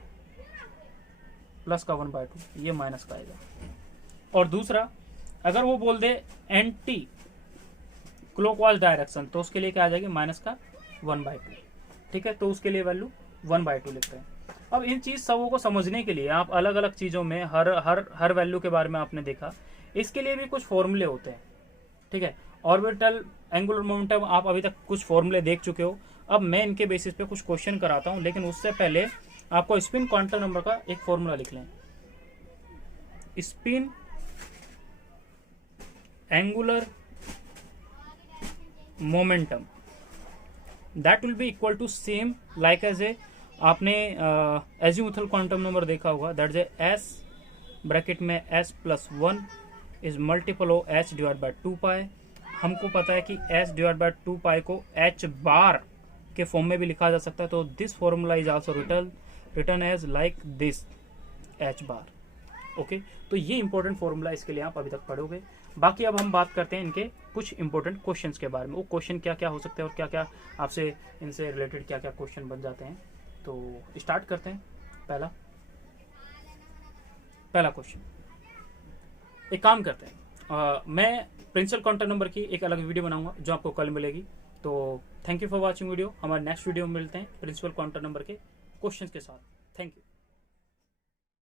प्लस का 1/2, ये माइनस का आएगा। और दूसरा, अगर वो बोल दे एंटी क्लॉकवाइज डायरेक्शन तो उसके लिए क्या आ जाएगी, माइनस का 1/2। ठीक है, तो उसके लिए वैल्यू 1/2 लिख रहे हैं। अब इन चीज सबों को समझने के लिए आप अलग अलग चीजों में हर वैल्यू के बारे में आपने देखा, इसके लिए भी कुछ फॉर्मूले होते हैं। ठीक है, ऑर्बिटल एंगुलर मोमेंटम आप अभी तक कुछ फॉर्मूले देख चुके हो। अब मैं इनके बेसिस पे कुछ क्वेश्चन कराता हूं, लेकिन उससे पहले आपको स्पिन क्वांटम नंबर का एक फॉर्मूला लिख लें। Spin angular momentum that will be equal to same like as a, आपने एजीमुथल क्वांटम नंबर देखा होगा, दैट इज एस ब्रैकेट में s+1 is multiple of h/2π। हमको पता है कि h/2π को h बार के फॉर्म में भी लिखा जा सकता है। तो this formula is also written as like this h bar. Okay, तो ये इंपॉर्टेंट फॉर्मूला, इसके लिए आप अभी तक पढ़ोगे। बाकी अब हम बात करते हैं इनके कुछ इंपॉर्टेंट क्वेश्चंस के बारे में। वो क्वेश्चन क्या क्या हो सकते हैं और क्या क्या आपसे इनसे रिलेटेड क्या क्या क्वेश्चन बन जाते हैं। तो स्टार्ट करते हैं। पहला क्वेश्चन, एक काम करते हैं, मैं प्रिंसिपल क्वांटम नंबर की एक अलग वीडियो बनाऊंगा जो आपको कल मिलेगी। तो thank you for watching video. हमारे नेक्स्ट वीडियो में मिलते हैं प्रिंसिपल क्वांटम नंबर के क्वेश्चंस के साथ। Thank you.